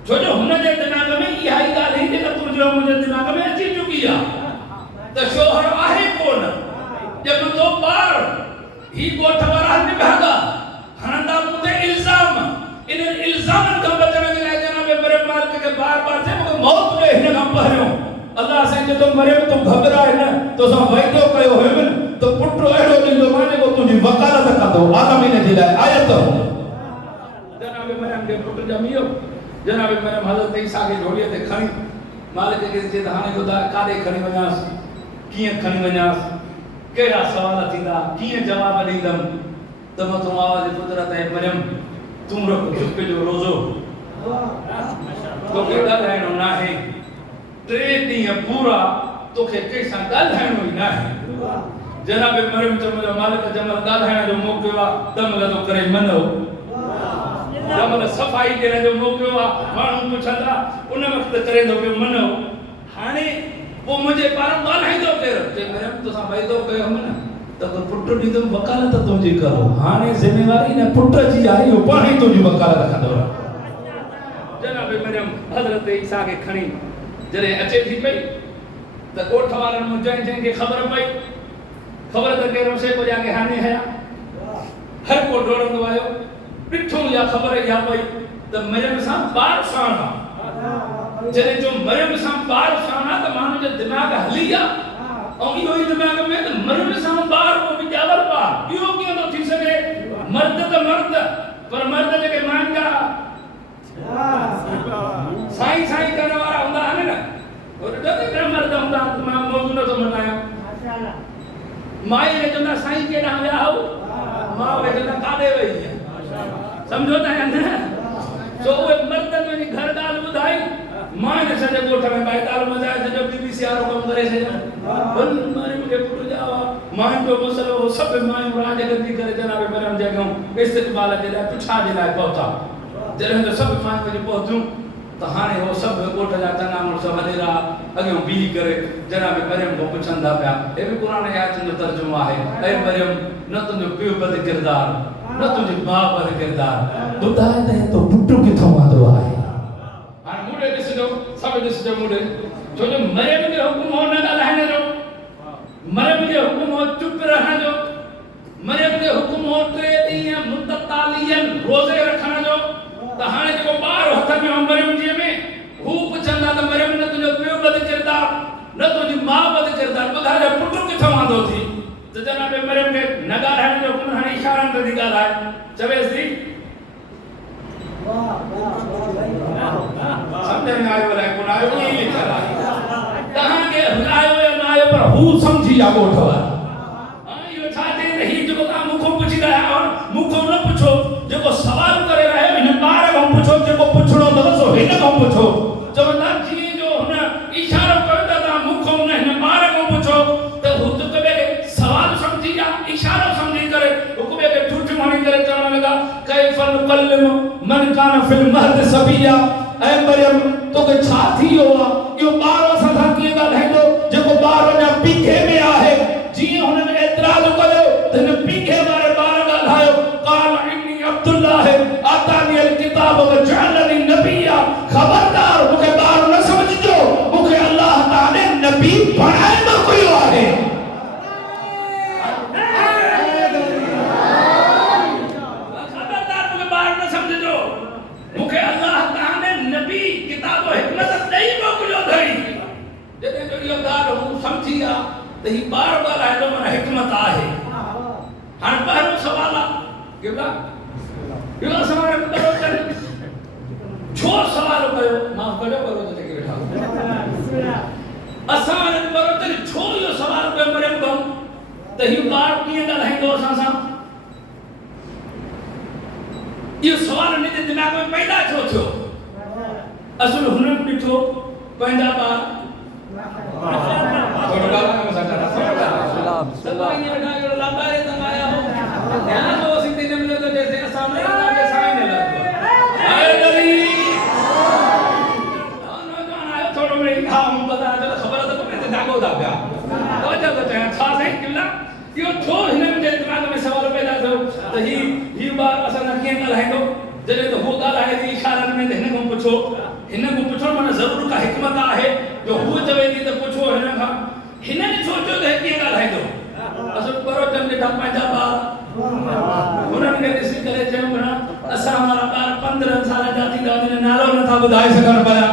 छो जो हुन जे दिमाग़ में इहा ई ॻाल्हि हुई जेका तुंहिंजो मुंहिंजे दिमाग़ में अची चुकी आहे त शोहर आहे कोन ॼमंदो ॿार ही ॻोठ वारा निभागा हणंदा मूं ते इल्ज़ाम इन इल्ज़ामनि खां बचण जे लाइ जनाब मरियम मालिक खे बार बार चए मूंखे मौत ॾे हिन खां पहिरियों अल्लाह साईं चए थो मरियम तूं घबराए न तोसां वाइदो कयो हुयुमि त पुटु अहिड़ो ॾींदो मां जेको तुंहिंजी वकालत कंदो आलमीन जे लाइ आयत जनाब मरियम खे पुटु ॼमी वियो जनाब मरियम हज़रत ईसा खे झोलीअ ते खणी मालिक खे चए त हाणे ॿुधाए काॾे खणी वञासि कीअं खणी वञासि कहिड़ा सवाल थींदा कीअं जवाब ॾींदमि त मथां आवाज़ कुदरत ऐं मरियम तूं रख चुप जो रोज़ो तोखे ॻाल्हाइणो न आहे 3 ॾींहं पूरा तोखे कंहिंसां ॻाल्हाइणो ई न आहे जनाब मरियम चयो मुंहिंजो मालिक जंहिं महिल ॻाल्हाइण जो मौक़ो आहे त महिल तो करे मनो जमल सफ़ाई ॾियण जो मौक़ो आहे माण्हू पुछंदा उन वक़्तु करे थो पियो मनो हाणे पोइ मुंहिंजे पाण ॻाल्हाईंदो केरु चए मरियम तोसां वाइदो कयो हुअमि न त को पुटु ॾींदो वकालत तुंहिंजी करो हाणे ज़िमेवारी न पुट जी आहे इहो पाण ई तुंहिंजी वकालत कंदो जनाब मरियम हज़रत ईसा खे खणी जॾहिं अचे थी पई त ॻोठ वारनि मूं जंहिंखे ख़बर पई ख़बर त कहिड़ो शइ को ॼाणे हाणे हया हर को डोड़ंदो आयो ॾिठो या ख़बर इहा पई त मरियम सां ॿार साण आहे जॾहिं जो मरियम सां ॿार साण आहे त माण्हू जो दिमाग़ हली विया ऐं इहो ई दिमाग़ में त मरियम सां ॿार को बि ॼावल ॿार इहो कीअं थो थी सघे मर्द त मर्द पर मर्द जेके मांगा साईं साईं करण वारा हूंदा आहिनि न उहे ॾाढा मर्द हूंदा मां मौजूदु नथो मल्हायां माई खे चवंदा साईं केॾां विया हो मां उहे चवंदा काॾे वई आहे सम्झो था या न सो उहे मर्द तुंहिंजी घर ॻाल्हि ॿुधाई मां हिन सॼे ॻोठ में ॿाएताल मचाए छॾियो BBC वारो कमु करे छॾियो मरियम खे पुटु ॼावा मायुनि जो मसइलो हो सभु मायूं राज गद्दी करे जनाब मरियम जे अॻियां इस्तक़बाल जे लाइ पुछा जे लाइ पहुता जॾहिं त सभु मायूं वञी पहुतियूं त हाणे हो सभु ॻोठ जा चङा मुड़ुस वॾेरा अॻियां बीही करे जनाब मरियम खां पुछनि था पिया हे बि क़ुर आयतुनि जो तर्जुमो आहे ऐं मरियम न तुंहिंजो पीउ बद किरदार न तुंहिंजी माउ बद किरदार ॿुधाए त तो पुटु किथां आंदो आहे हाणे मूड़े ॾिसजो सभु ॾिसजो मूड़े छो जो मरियम जो हुकुम हो न ॻाल्हाइण जो मरियम जो हुकुम हो चुप रहण जो मरियम जो हुकुम हो 3 ॾींहं मुततालियन रोज़े रखण जो त हाणे जेको ॿार हथ में हो मरियम जी में हू पुछंदा त मरियम न तुंहिंजो पीउ बद किरदार न तुंहिंजी माउ बद किरदार ॿुधाए पुटु किथां आंदो थी त जनाब मरियम खे न ॻाल्हाइण जो हुकुम हाणे इशारनि ते थी ॻाल्हाए चवेसि थी समझ में आयो अलाए कोन आयो ईअं लिखियल आहे तव्हांखे आयो या न आयो पर हू सम्झी विया ॻोठ वारा इहो छा चई त हीउ जेको तव्हां मूंखां पुछी रहिया आहियो मूंखां न पुछो जेको सवाल करे रहियो हिन ॿार खां पुछो जेको पुछणो अथव सो हिन खां पुछो चवंदा जीअं जो हुन इशारो कयो त तव्हां मूंखां न हिन ॿार खां पुछो त हू त ॿिए खे सवाल सम्झी विया इशारो सम्झी करे हिकु ॿिए खे ठूठी माणी करे चवण लॻा कैफ़ नुकल्लिमु मन कान फिल महद सबिया ऐ मरियम तोखे छा थी वियो आहे इहो ॿार असां सां कीअं ॻाल्हाईंदो जेको ॿार अञा पीघे में आहे जीअं हुननि एतिराज़ कयो त हिन पीघे वारे ॿार ॻाल्हायो क़ाल इन्नी अब्दुल्लाह आतानी अल किताब व जअलनी नबिया ख़बरदार मूंखे ॿार न समझजो मूंखे अल्लाह ताला नबी बणाए मोकिलियो आहे त ही बार बार आए तो माना हिकमत आहे हां पहिरो सवाल आहे केला यो सवाल करो करे छो सवाल कयो माफ कजो करो त के वेठा असां ने करो त छो यो सवाल कयो मरियम को त ही बार कीअं ॻाल्हाईंदो असां सां इहो सवाल ने दिमाग में पैदा छो थियो असुल हुननि ॾिठो पंहिंजा ॿार जॾहिं त हू ॻाल्हाए थी इशारनि में त हिन खां पुछो हिन खां पुछण माना ज़रूरु का हिकमत आहे जो हू चवे थी त पुछो हिन खां हिननि सोचियो त कीअं ॻाल्हाईंदो असुल परोचन ॾिठा पंहिंजा ॿार हुननि खे ॾिसी करे चयूं पिया असां वारा ॿार 15 साल जा थींदा वञनि नालो नथा ॿुधाए सघनि पिया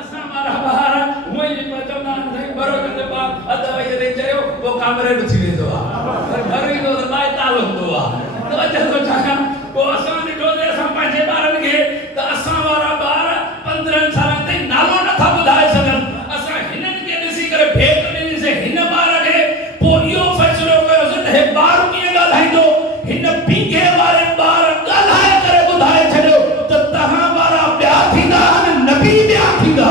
असां वारा ॿार हूअं ई चवंदा आहिनि साईं परोचन जो ॿार अधु वई जॾहिं चयो पोइ कामरे ॾुसी वेंदो आहे पर घर ईंदो त ॿाएताल हूंदो आहे त अचे थो छा पोइ असां ॾिठो त असां पंहिंजे ॿारनि खे त असां वारा ॿार 15 सालनि ताईं नालो नथा ॿुधाए सघनि असां हिननि खे ॾिसी करे भेट ॾिनीसीं हिन ॿार खे पोइ इहो फ़ैसिलो कयोसीं त हे ॿार कीअं ॻाल्हाईंदो हिन पीघे वारे ॿार ॻाल्हाए करे ॿुधाए छॾियो त तव्हां वारा ॿिया थींदा आहिनि नबी ॿिया थींदा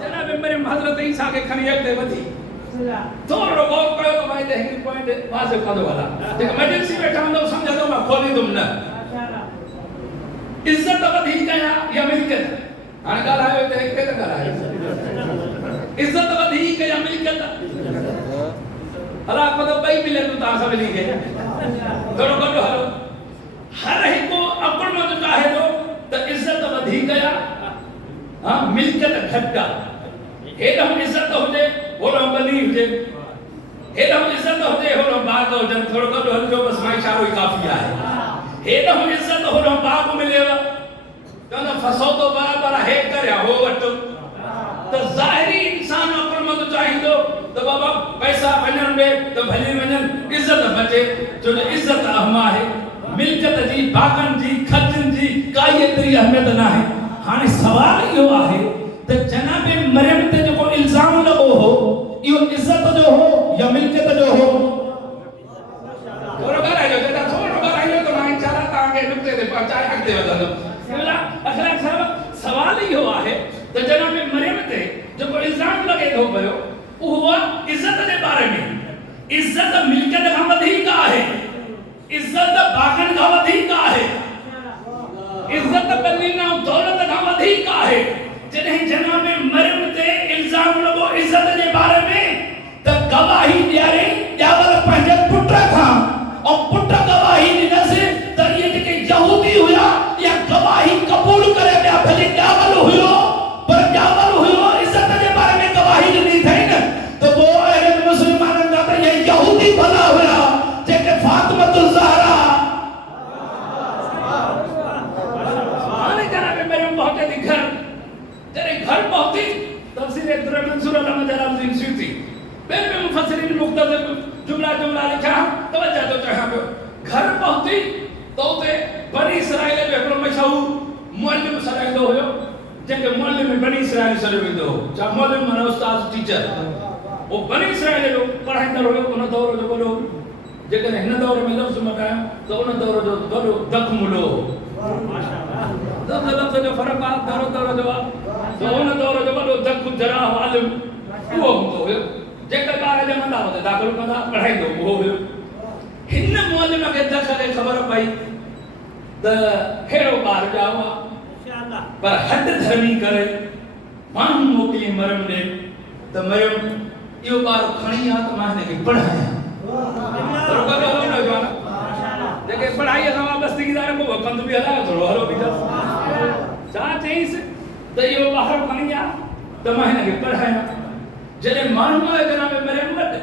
जनाब मरियम हज़रत ईसा खे खणी अॻिते वधी थोरो गौर कयो त भाई हिकु पॉइंट पासे कंदो वाला जेका एमरजेंसी वेठा हूंदो समझ दो मां खोली दुम न इज्जत वधीक या मिल्कियत हाणे ॻाल्हायो त हिते त ॻाल्हायो इज्जत वधीक या मिल्कियत हला को तो ॿई मिले तूं तव्हां सां मिली खे थोरो गॾु हलो हर हिकु अकुलमंद चाहे थो त इज्जत वधीक या हाँ मिल्कियत घटि आहे हेॾो इज्जत हुजे होॾो बली हुजे हेॾो इज्जत हुजे होॾो बाग हुजनि थोरो गॾु हलिजो बसि मां इशारो ई काफ़ी आहे हेॾो इज्जत होॾो बाग मिलेव चवंदा फसो तो बराबरि आहे करे हो वठो त ज़ाहिरी इंसान अकुलमंद चाहींदो त बाबा पैसा वञनि ॾे त भली वञनि इज्जत बचे छो जो इज्जत अहम आहे मिल्कियत जी बागनि जी खजनि जी काई एतिरी अहमियत न आहे हाणे सवाल इहो आहे त जनाब मरियम ते जेको इल्ज़ाम लॻो हो इहो इज्जत जो हो या मिल्कियत जो हो थोरो ॻाल्हाइजो बेटा थोरो ॻाल्हाइजो त मां इनशाला तव्हांखे नुक़्ते ते पहुचाए अॻिते वधंदुमि अखलाक साहब सवाल इहो आहे त जनाब मरियम ते जेको इल्ज़ाम लॻे थो पियो उहो इज्जत जे बारे में इज्जत मिल्कियत खां वधीक आहे इज्जत बागनि खां वधीक आहे इज्जत बलीन ऐं दौलत खां वधीक आहे जॾहिं जनाब मरियम ते इल्ज़ाम लॻो इज्जत जे बारे में त गवाही ॾियारे ॼावल पंहिंजे पुट खां ऐं पुट गवाही ॾिनसि त इहे जेके यहूदी हुया या गवाही क़बूल करे विया भले ॼावल हुयो पर ॼावल हुयो इज्जत जे बारे में गवाही ॾिनी अथई न त पोइ अहिड़े मुस्लमाननि जा त इहे यहूदी भला हुया जेके फातिमतुल ज़हरा हाणे जनाब मरियम पहुचे थी घर जॾहिं घर पहुती तफ़सीर दुर्र मंसूर अहमद जलालुद्दीन सूती ॿियनि में मुफ़स्सिरीन मुख़्तलिफ़ जुमला लिखिया तवज्जो थो चाहियां पियो घर पहुती त उते बनी इसराइल जो हिकिड़ो मशहूर मुअल्लिम सॾाईंदो हुयो जंहिंखे मुअल्लिम बनी इसराइल सॾियो वेंदो हो छा मुअल्लिम माना उस्ताद टीचर वो बनी इसराइल जो पढ़ाईंदड़ हुयो उन दौर जो वॾो जेकॾहिं हिन दौर में लफ़्ज़ मटायूं त उन दौर जो वॾो दख़मुलो लफ़्ज़ जो फ़र्क़ु आहे दौर जो आहे त उन दौर जो वॾो दख़ जराह आलिम उहो हूंदो हुयो जेका ॿार ॼमंदा हुते दाख़िल कंदा पढ़ाईंदो उहो हुयो हिन मुअल्लिम खे दख़ खे ख़बर पई त अहिड़ो ॿार ॼाओ आहे पर हद धर्मी करे माण्हू मोकिली मरियम ॾे त मरियम इहो ॿार खणी आहे त मां हिनखे पढ़ायां जेके पढ़ाईअ सां वाबस्तगी दार को वक़्त बि हलायो थोरो हलो बि छा चईसि त इहो ॿार खणी आहे त मां हिनखे पढ़ायां जॾहिं माण्हू आयो जनाब मरियम वटि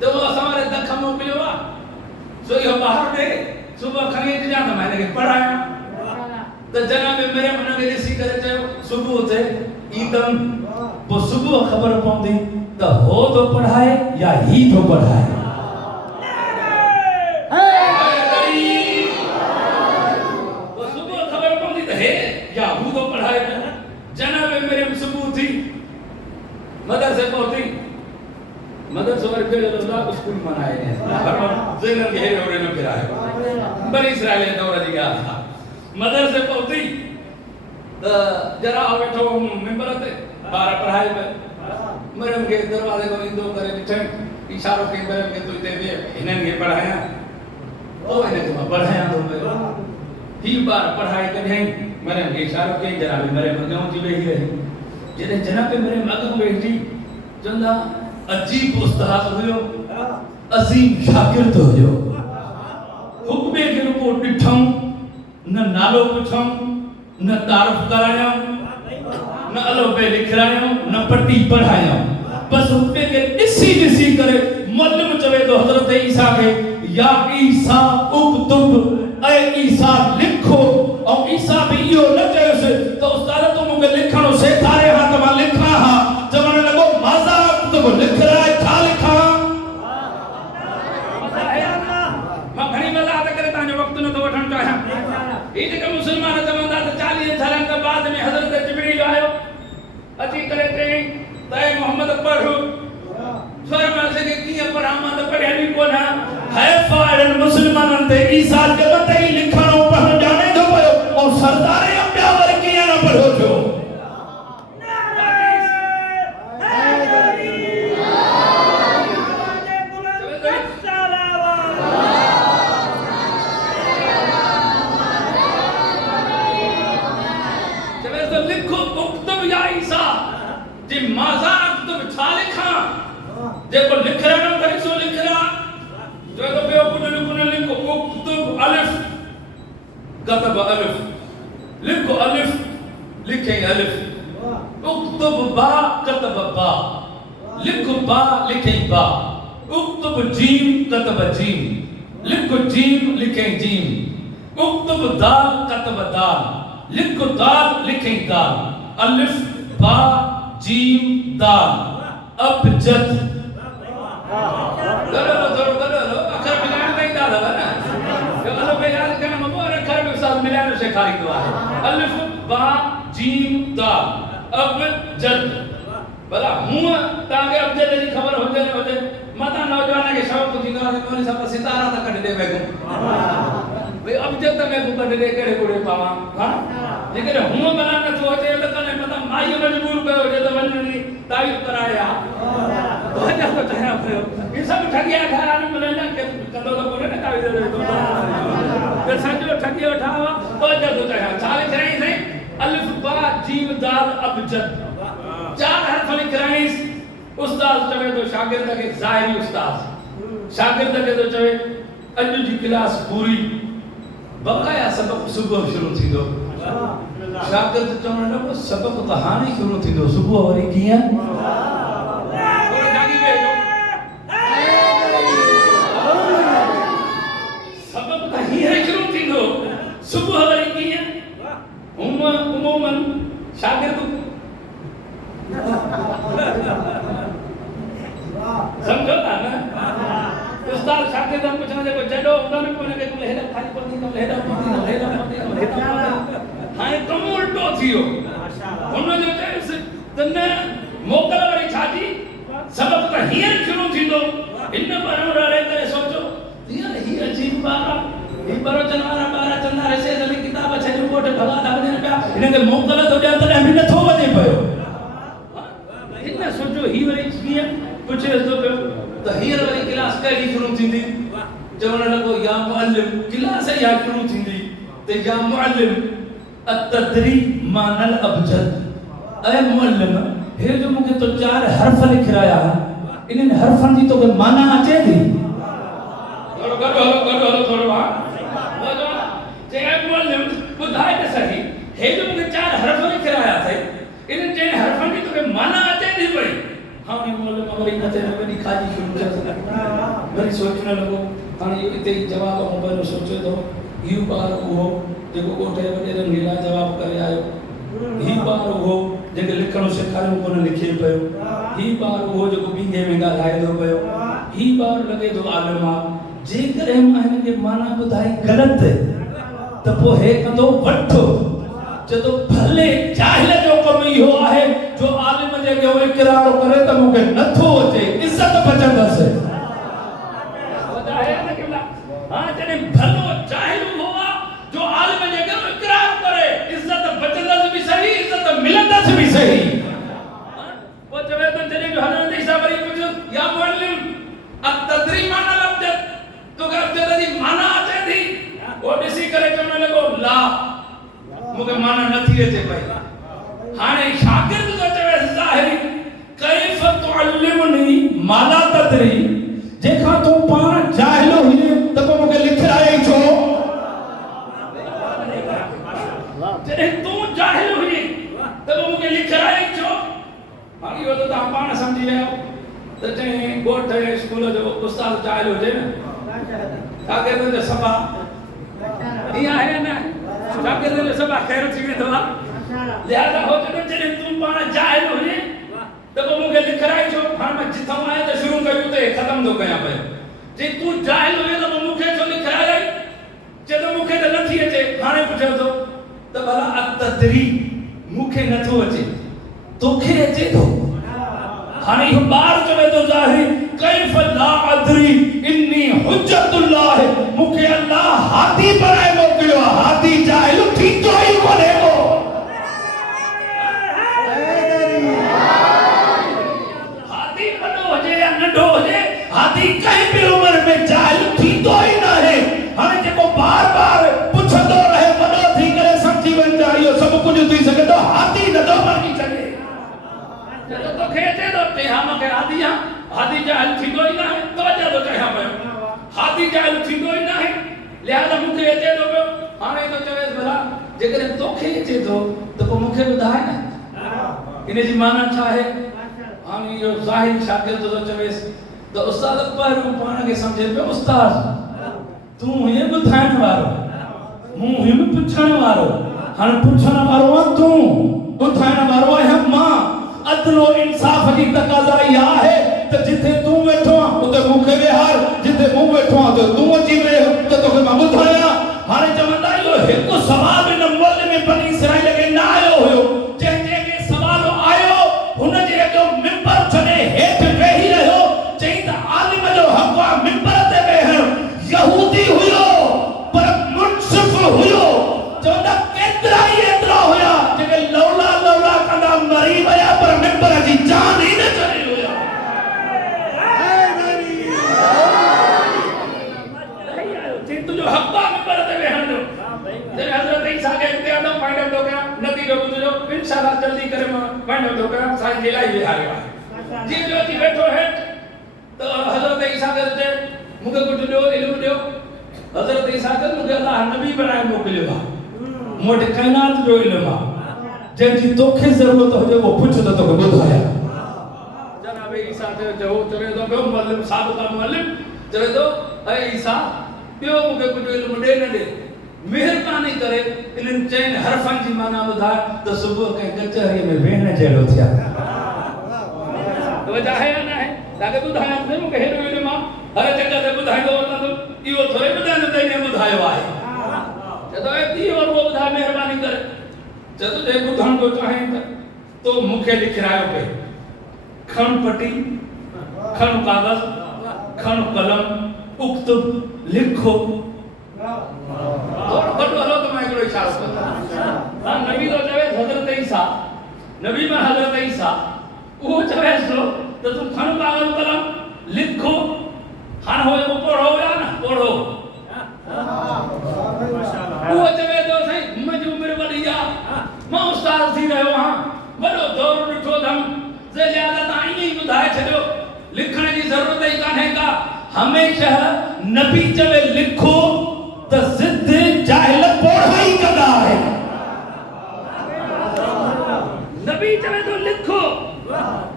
त उहो असां वारे दख़ मोकिलियो आहे सो इहो ॿार ॾे सुबुह खणी अचिजां त मां हिनखे पढ़ायां त जनाब मरियम हुनखे ॾिसी करे चयो सुबुह थिए ईंदमि पोइ सुबुह ख़बर पवंदी त हो थो पढ़ाए या ही थो पढ़ाए सुबुह ख़बर पवंदी त हे या हू थो पढ़ाए जनाब मरियम सुबुह थी मदरसे पहुती मदरसे वारे पेरे लफ़्ज़ स्कूल मनाए ज़हन खे हेॾे होॾे न फिरायो बनी इसराइल जे दौर जी ॻाल्हि आहे मदरसे पहुती त जरा वेठो मिंबर ते ॿार पढ़ाए पिया मरियम खे दरवाज़े खां ईंदो करे ॾिठमि इशारो कई मरियम खे तूं हिते वेह हिननि खे पढ़ायां पोइ हिनखे मां पढ़ायां थो पियो हीउ ॿार पढ़ाए कढियईं मरियम खे इशारो कयईं जनाब मरियम अॻियां अची वेही रही जॾहिं जनाब मरियम अॻियां वेठी चवंदा अजीब उस्ताद हुयो अज़ीम शागिर्द हुयो हुक्मे खे रुॻो ॾिठऊं न नालो पुछऊं न तारीफ़ करायूं न अलफ़बे लिखायूं न पटी पढ़ायूं बस हुक्मे खे ॾिसी करे मुअल्लिम चवे थो हज़रत ईसा खे या ईसा उक्तुब ऐ ईसा लिखो और ईसा भी इहो न चयोसि त उस्ताद तूं मूंखे लिखणो सेखारे हा त मां लिखां हा चवण लॻो माज़ा तो लिख रहा है छा लिखां मां घणी वज़ाहत करे तव्हांजो वक़्तु नथो वठणु चाहियां ही जेके मुस्लमान चवंदा त 40 सालनि खां बाद में हज़रत जिब्रील आयो अची करे चई त मोहम्मद पढ़ फरमाइसे के कीअं पढ़ां मां त पढ़िया बि कोन है फाइल मुस्लमाननि ते ईसा जे मथे ई लिखणो पढ़णु ॼाणे थो पियो ऐं सरदार अंबिया वर कीअं न पढ़ियो थियो जे माज़ा अक्तुब छा लिखा जेको लिखरा न करे सो लिखरा जो तो बे पुट लिखो न लिखो उक्तुब अलिफ कतब अलिफ लिखो अलिफ लिखे अलिफ उक्तुब बा कतब बा लिखो बा लिखे बा उक्तुब जीम कतब जीम लिखो जीम लिखे जीम उक्तुब दाल कतब दाल लिखो दाल लिखे दाल अलिफ बा जीम दाल अबजद गलो अखर मिलान नहीं दाल है ना जो अलिफ मिलान का नाम वो अखर में साथ मिलाने से खाली दुआ है अलिफ बा जीम दाल अबजद भला हूं ताके अबजद जी खबर हो जाए मता नौजवान के शौक थींदो आहे कोने सब सितारा त कढ दे वेगो भई अबजद में को कढ दे केड़े कोड़े पावा हां जेकर हूं बना न थो अचे त कने मता माई मजबूर कयो जे त वञणी तारीफ कराया वजह तो चाहे भयो ये सब ठगिया घरा में मिलना के कदो तो कोने न तारीफ दे दो फिर संजो ठगियो उठावा वजह तो चाहे चाले चई सही अलिफ बा जीम दाल अबजद चार हरफ लिख रहे हैं उस्ताद चवे तो शागिर्द के ज़ाहिरी उस्ताद शागिर्द के तो चवे अज जी क्लास पूरी बकाया सबक सुबह शुरू थी दो शागिर्द चवण लॻो सबक त हाणे शुरू थी दो सुबह वरी कीअं थोरो जागी वेठो सबक त हींअर शुरू थी दो सुबह वरी कीअं उमूमन शागिर्द समझो ना उस्ताद शागिर्द पूछना जे को जडो उन्होंने कोने के हेडा खाली पड़ी तो हेडा हां कम उल्टो थियो माशाल्लाह उन जो चइस तने मोकल वरी छाजी सबक त हींअर शुरू थींदो इन पर रहे करे सोचो हींअर ही अजीब बारा ही बरोचन वारा बारा चंदा रसे जली किताब छे रिपोर्ट भला था वजन पिया इनके मोकल तो ॾिया तॾहिं बि नथो वञे पियो इन सोचो ही वरी कीअं पूछे तो पियो त हींअर वरी क्लास कहिड़ी शुरू थींदी चवण लॻो या मुअल्लिम क्लास या शुरू थींदी ते या मुअल्लिम अतदरी मानल अबजद ऐ मुअल्लिम हे जो मूंखे तो चार हर्फ लिखराया इन्हनि हर्फनि जी तोखे माना अचे थी गॾो थोरो हा जे ऐ मुअल्लिम ॿुधाए त सही हे जो मूंखे चार हर्फ लिखराया थे इन्हनि जे हर्फनि जी तोखे माना अचे थी पई हाँ मैं बोले मगर इन ते वडी खाजी शुरू कर वरी सोचने लगो हां इते जवाब मोबाइल सोचे तो ही बार वो जेको कोठे वडे रंगीला जवाब करे आयो ही बार वो जेके लिखणो सिखायो कोन लिखे पयो ही बार वो जेको बींगे में ॻाल्हाए दो पयो ही बार लगे तो आलमा जेकर मां हिन के माना ॿुधाई गलत त पो हे कंदो वठो जदो भले जाहिल जो कम इहो आहे जो आलिम जे के इकरार करे त मूंखे नथो अचे इज्जत बचंदस ॿुधाए न केला हां जॾहिं भलो जाहिल हुआ जो आलिम जे के इकरार करे इज्जत बचंदस भी सही इज्जत मिलंदस भी सही वो चवे तो जॾहिं जो हलन ईसा वरी पुछो या मुअल्लिम अतदरी माना लब्जत तो का अब्जद जी माना अचे थी वो ॾिसी करे चवण लॻो ला मुके माना नथी अचे पई हाणे शागिर्द तो चवे ज़ाहिरी कैफ तुअल्लिमनी माला तदरी जेखा तू पान जाहिल हुई त को मुके लिखराए छो जॾहिं तू जाहिल हुई त को मुके लिखराए छो हाणे इहो त तव्हां पाण सम्झी वियो त चई ॻोठ स्कूल जो उस्ताद जाहिल हुजे न शागिर्द जो सभा ईअं आहे न शागिर्द जो सभा ख़ैर थी वेंदो आहे लिहाज़ा हो जॾहिं तूं पाण जाहिल हुजे त पोइ मूंखे लिखराए छो हाणे मां जिथां आहियां त शुरू कयूं ते ख़तम थो कयां पियो जे तूं जाहिल हुजे त पोइ मूंखे छो लिखराए चए त मूंखे त नथी अचे हाणे पुछो थो त भला अतदरी मूंखे नथो अचे तोखे अचे थो हाणे इहो ॿार चवे थो ज़ाहिरी कैफ ला अदरी इन्नी हुज्जतुल्लाह मूंखे अल्लाह हादी बनाए मोकिलियो हादी जाहिल थींदो ई कोन्हे को हादी वॾो हुजे या नंढो हुजे हादी कंहिं बि उमिरि में जाहिल थींदो ई न आहे हाणे जेको बार बार पुछंदो रहे वॾो थी करे सम्झी वञे इहो सभु कुझु थी सघे थो हादी नथो बणी सघे तोखे अचे थो ते हा मूंखे हादी आहे हादी जाहिल थींदो ई न आहे तवजो थो कयां पियो हादी जाहिल थींदो ई न आहे लिहाज़ा मूंखे अचे थो पियो हाणे तो चवेसि भला जेकॾहिं तोखे अचे थो त पोइ मूंखे ॿुधाए न इन जी माना छा आहे हाणे इहो ज़ाहिर शागिर्द थो चवेसि त उस्ताद पहिरियों पाण खे सम्झे पियो उस्ताद तूं हीअं ॿुधाइण वारो मूं हिम पुछण वारो हाणे पुछण वारो आहे तूं ॿुधाइण वारो आहियां मां अदल और इंसाफ़ जी तक़ाज़ा इहा आहे त जिथे तूं वेठो आहे उते मूंखे विहार जिथे मूं वेठो आहे उते तूं अची वेह त तोखे मां ॿुधायां हाणे चवंदा इहो हिकु सवाल इन मुल्क में बनी इसराइल खे न आयो हुयो जंहिं खे सवाल आयो हुन जे अॻो मिंबर छॾे हेठि वेही रहियो चई त आलिम जो हक़ आहे मिंबर ते वेहण यहूदी हुयो पर मुनसिफ हुयो चवंदा केतिरा ई एतिरा हुया जेके लौला लौला कंदा मरी विया पर मिंबर जी जान ई न चढ़ी हुया तुंहिंजो हक़ आहे मिंबर ते वेहण जो जॾहिं हज़रत ईसा खे इम्तिहान फाइंड आउट थो कयां नतीजो ॿुधजो इंशाअल्लाह जल्दी करे मां फाइंड आउट थो कयां साईं जे लाइ विहारियो आहे जीअं जो अची वेठो हेठि त हज़रत ईसा खे चए मूंखे कुझु ॾियो इल्मु ॾियो हज़रत ईसा खे मूंखे अल्लाह नबी बनाए मोकिलियो आहे मूं वटि काइनात जो इल्मु आहे जंहिंजी तोखे ज़रूरत हुजे उहो पुछ त तोखे ॿुधायां जनाब ईसा चवे थो ॿियो मुअल्लिम साबिक़ा मुअल्लिम चवे थो ऐं ईसा ॿियो मूंखे कुझु इल्मु ॾे न ॾे महिरबानी करे इन्हनि चइनि हरफनि जी माना ॿुधाए त सुबुह कंहिं कचहरीअ में वेहण जहिड़ो थिया वजह आहे या न आहे तव्हांखे ॿुधायां थो मूंखे हेॾो इल्मु आहे हर जॻह ते ॿुधाईंदो वञंदो इहो थोरे ॿुधाईंदो त इन ॿुधायो आहे चए थो एतिरी और उहो ॿुधाए महिरबानी करे चए थो जे ॿुधण थो चाहीं त तो मूंखे लिखरायो पए खण पटी खण कागज़ खण कलम उक्तब लिखो और बड़ो हलो तो मैं हिकिड़ो इशारो कंदो नबी तो चवे हज़रत ईसा नबी में हज़रत ईसा वो चवे सो तो तुम खण कागज़ कलम लिखो हां हो पढ़ो या ना पढ़ो वो चवे तो सही मुझे उम्र वडी आहे मां उस्ताद थी रहियो हां वॾो दौर ॾिठो धम से लिहाज़ा तव्हां ईअं ई ॿुधाए छॾियो लिखण जी ज़रूरत ई कान्हे का हमेशा नबी चवे लिखो त ज़िद जाहिल पोढ़ा ई कंदा आहे नबी चवे तो लिखो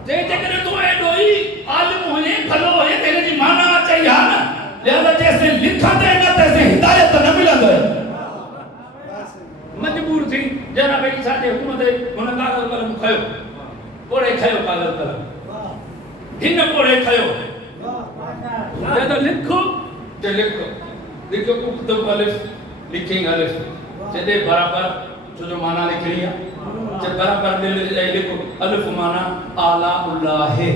जेकॾहिं तूं एॾो ई आलिम हुजे भलो हुजे त हिन जी माना अचई हा न लिहाज़ा जेसिताईं लिखंदे न तेसिताईं हिदायत न मिलंदई मजबूर थी जनाब ईसा जे हुकुम ते हुन कागज़ कलम खयो पोड़े खयो कागज़ कलम हिन पोड़े खयो जब लिखो ते लिखो लिखो उक्तब अलिफ लिखेंगे अलिफ जदे बराबर जो माना लिखनी है जब बराबर लिखो अलिफ माना आला उल्लाह है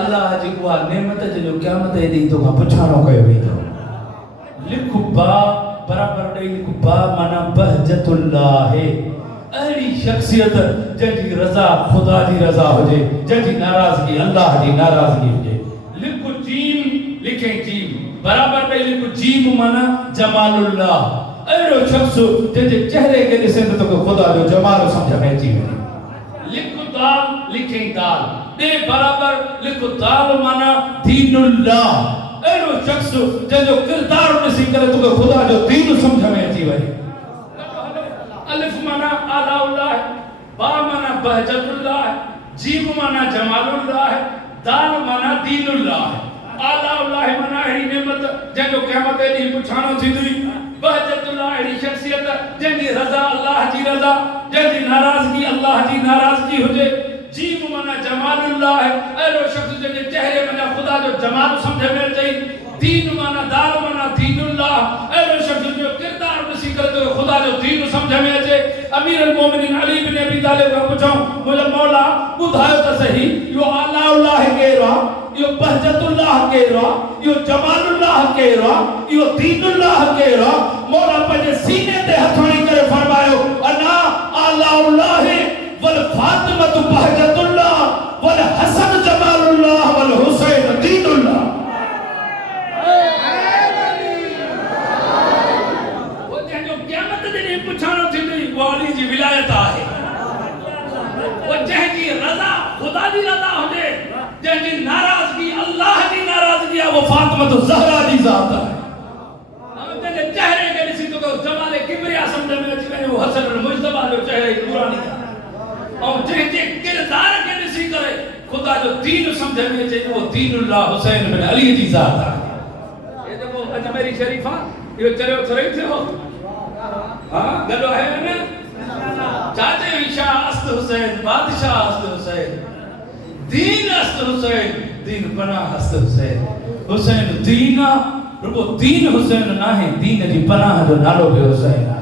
अल्लाह जी को नेमत जो क़यामत दी तो का पुछाणो कयो वेंदो लिखो बा बराबर दे लिखो बा माना बहजतुल्लाह है अहिड़ी शख्सियत जंहिंजी रज़ा खुदा जी रज़ा हुजे जंहिंजी नाराज़गी अल्लाह जी नाराज़गी हुजे लिखो जीम लिखे जीम बराबर पे लिखो जीम माना जमालुल्लाह अहिड़ो शख्स जंहिंजे चेहरे खे ॾिसे त तोखे खुदा जो जमाल सम्झ में अची वञे लिखो दाल लिखे दाल दे बराबर लिखो दाल माना दीनुल्लाह अहिड़ो शख्स जंहिंजो किरदार ॾिसी करे तोखे खुदा जो दीन सम्झ में अची वञे अलिफ माना आलाउल्लाह बा माना बहजतुल्लाह जीम माना जमालुल्लाह दाल माना दीनुल्लाह आलाउल्लाह माना अहिड़ी नेमत जंहिंजो क़यामत ॾींहुं पुछाणो थींदी बहजतुल्लाह अहिड़ी शख्सियत जंहिंजी रज़ा अल्लाह जी रज़ा जंहिंजी नाराज़गी अल्लाह जी नाराज़गी हुजे जीम माना जमालुल्लाह अहिड़ो शख्स जंहिंजे चेहरे माना खुदा जो जमाल सम्झ में अचे दीन माना दाल माना दीनुल्लाह अहिड़ो शख्स जो किरदार ॾिसी करे तो खुदा जो दीन सम्झ में अचे अमीर अल-मोमिनीन अली बिन अबी तालिब खां पुछूं मुंहिंजो मौला ॿुधायो त सही इहो आलाउल्लाह कहिड़ो आहे इहो बहजतुल्लाह कहिड़ो आहे इहो जमालुल्लाह कहिड़ो आहे इहो दीनुल्लाह कहिड़ो आहे मौला पंहिंजे सीने ते हथ हणी करे फरमायो अना आलाउल्लाह वल फातिमतु बहजतुल्लाह वल हसन जमालुल्लाह वल हुसैन दीनुल्लाह वो जंहिंजो क़यामत जे ॾींहुं पुछाणो थींदी उहा अली जी विलायत आहे वो जंहिंजी रज़ा खुदा जी रज़ा हुजे जंहिंजी नाराज़गी अल्लाह जी नाराज़गी आहे वो फातिमा तो ज़हरा जी ज़ात आहे जंहिंजे चेहरे खे ॾिसी तो जमाले किबरिया सम्झ में अची वञे वो हसन मुजतबा जो चेहरे जी नूरानी आहे ऐं जंहिंजे किरदार खे ॾिसी करे खुदा जो दीन सम्झ में अचे वो दीनुल्लाह हुसैन बिन अली जी ज़ात आहे ये जेको अजमेरी शरीफ आहे इहो चरियो थोरी थियो हां गॾो आहे न चाचे शाह अस्त हुसैन बादशाह अस्त हुसैन दीन अस्त हुसैन दीन पनाह अस्त हुसैन हुसैन दीन रुगो दीन हुसैन ना है दीन जी पनाह जो नालो भी हुसैन है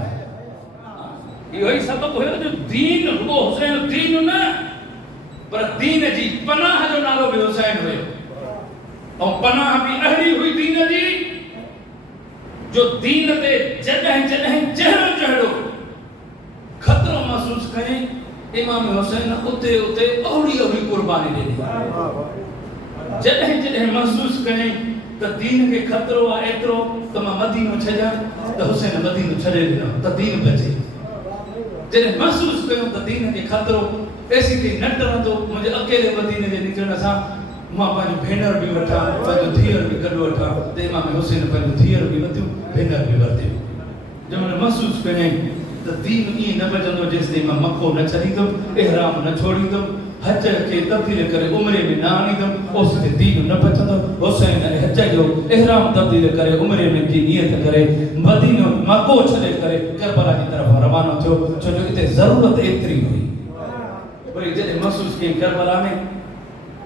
इहो ही सबब हुयो जो दीन रुगो हुसैन दीन न पर दीन जी पनाह जो नालो भी हुसैन हुयो और पनाह भी अहड़ी हुई दीन जी जो दीन ते जॾहिं जॾहिं जहिड़ो जहिड़ो खतरो महसूस करें इमाम हुसैन उते उते ओड़ी ओड़ी कुर्बानी ॾिनी जॾहिं जॾहिं महसूस करें त दीन खे खतरो आहे एतिरो त मां मदीनो छॾियां त हुसैन मदीनो छॾे ॾिनो त दीन बचे जॾहिं महसूस कयूं त दीन खे खतरो ऐसी थी न टरंदो मुंहिंजे अकेले मदीने जे निकिरण सां मां पंहिंजो भेनर बि वठां पंहिंजो धीअर बि गॾु वठां त इमाम हुसैन पंहिंजो धीअर बि वरितियूं भेनर बि वरितियूं जंहिंमहिल महसूस करें त दीन ईअं न बचंदो जेसिताईं मां मको न छॾींदुमि इहराम न छोड़ींदुमि हज खे तब्दील करे उमिरे में न आणींदुमि ओसिताईं दीन न बचंदो हुसैन हज जो इहराम तब्दील करे उमिरे में जी नियत करे मदीनो मको छॾे करे करबला जी तरफ़ रवानो थियो छो जो हिते ज़रूरत एतिरी हुई वरी जॾहिं महसूस कई करबला में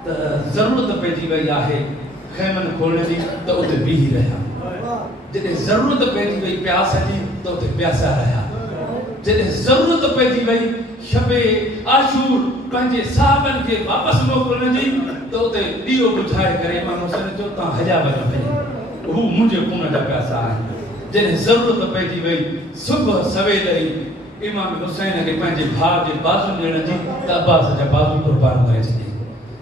त ज़रूरत पइजी वई आहे खैमन खोलण जी त उते बीही रहिया जॾहिं ज़रूरत पइजी वई प्यास जी त उते प्यासा रहिया जॾहिं ज़रूरत पइजी वई शबे आशूर पंहिंजे साहबनि खे वापसि मोकिलण जी त उते ॾीओ बुझाए करे इमाम हुसैन चयो तव्हां हलिया वञो भई हू मुंहिंजे खून जा प्यासा आहिनि जॾहिं ज़रूरत पइजी वई सुबुह सवेल ई इमाम हुसैन खे पंहिंजे भाउ जे बाज़ू ॾियण जी त अब्बास जा बाज़ू कुर्बान करे छॾी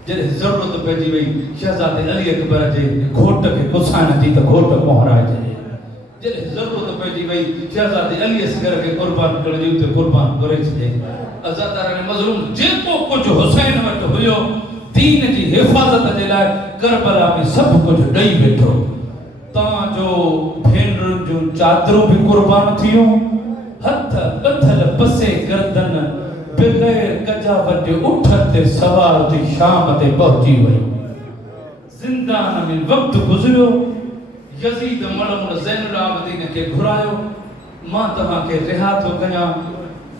जॾहिं ज़रूरत पइजी वई शहज़ादे अली अकबर जे घोट खे पुसाइण जी त घोट मोहराए छॾी जॾहिं ज़रूरत पइजी वई शहज़ादे अली असगर खे कुर्बान करण जी उते कुर्बान करे छॾे अज़ादार मज़लूम जेको कुझु हुसैन वटि हुयो दीन जी हिफ़ाज़त जे लाइ करबला में सभु कुझु ॾेई वेठो तव्हांजो भेनरुनि जूं चादरूं बि कुर्बान थियूं हथ ॿधल पसे गर्दन बग़ैर कजावत जे उठ ते सवार थी शाम ते पहुची वई ज़िंदान में वक़्तु गुज़रियो यज़ीद मलमुल ज़ैनुल आबिदीन खे घुरायो मां तव्हांखे रिहा थो कयां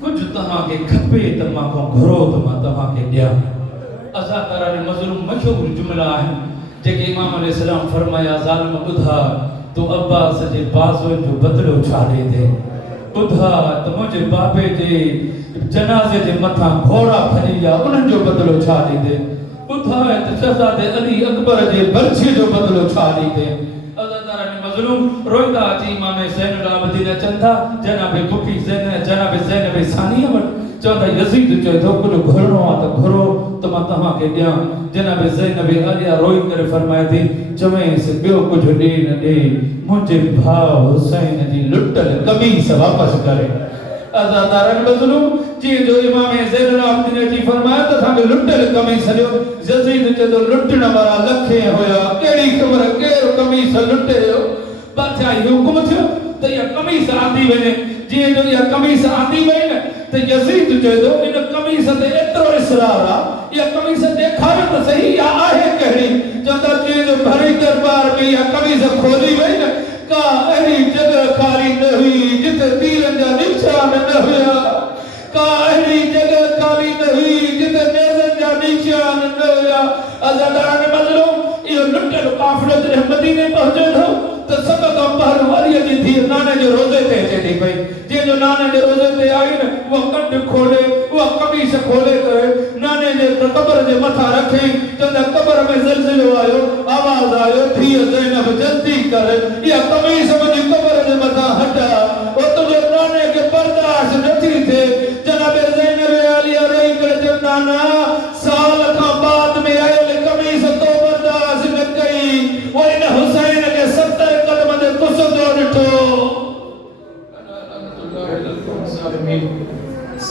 कुझु तव्हांखे खपे त मां खां घुरो त मां तव्हांखे ॾियां अज़ादार मज़लूम मशहूर जुमला आहिनि जेके इमाम अलैहिस्सलाम फरमाया ज़ालिम ॿुधा तो अब्बास जे बाज़ुनि जो बदिलो छा ॾींदे ॿुधा त मुंहिंजे बाबे जे जनाज़े जे मथां घोड़ा खणी विया उन्हनि जो बदिलो छा ॾींदे ॿुधा त शहज़ादे अली अकबर जे बर्छी जो बदिलो छा ॾींदे मज़लूम रोईंदा अची इमाम ज़ैनुल आबिदीन अचनि था जनाब कुफी जनाब ज़ैनब सानिया वटि चवंदा यज़ीद चए थो कुझु घुरणो आहे त घुरो त मां तव्हांखे ॾियां जनाब ज़ैनब आलिया रोई करे फरमाए थी चवेंसि ॿियो कुझु ॾे न ॾे मुंहिंजे भाउ हुसैन जी लुटल कमीस वापसि करे अज़ादार मज़लूम जी जो इमाम ज़ैनुल आबिदीन जी फरमाया त असांखे लुटल कमीस ॾियो यज़ीद चए थो लुटण वारा लखे हुया कहिड़ी ख़बर केरु कमीस लुटे बादशाह हुकुम थियो त इहा कमीस आंदी वञे जीअं जो इहा कमीस आंदी वई न त यज़ीद चए थो इन कमीस ते एतिरो इसरार आहे इहा कमीस ॾेखारियो त सही इहा आहे कहिड़ी चवंदा जीअं जो भरी दरबार में इहा कमीस खोली वई न का अहिड़ी जॻह ख़ाली न हुई जिते तीरनि जा निशान न हुया का अहिड़ी जॻह ख़ाली न हुई जिते नेज़नि जा निशान न हुया अज़ादार मज़लूम इहो लुटल काफ़िलो जॾहिं मदीने पहुचे थो त सभ खां पहिरियों अलीअ जी धीअ नाने जे रोज़े ते अचे थी पई जीअं जो नाने जे रोज़े ते आई न उहा कट खोले उहा कमीस खोले करे नाने जे कबर जे मथां रखी चवंदा कबर में ज़लज़लो आयो आवाज़ आयो धीअ ज़ैनब जल्दी कर इहा कमीस मुंहिंजी कबर जे मथां हटा ओ तुंहिंजे नाने खे बर्दाश्त नथी थिए जनाब ज़ैनब आलिया रोई करे चयो नाना साल खां बाद में आयल कमीस तो बर्दाश्त न कई वो इन हुसैन के 70 कदम ते कुसंदो ॾिठो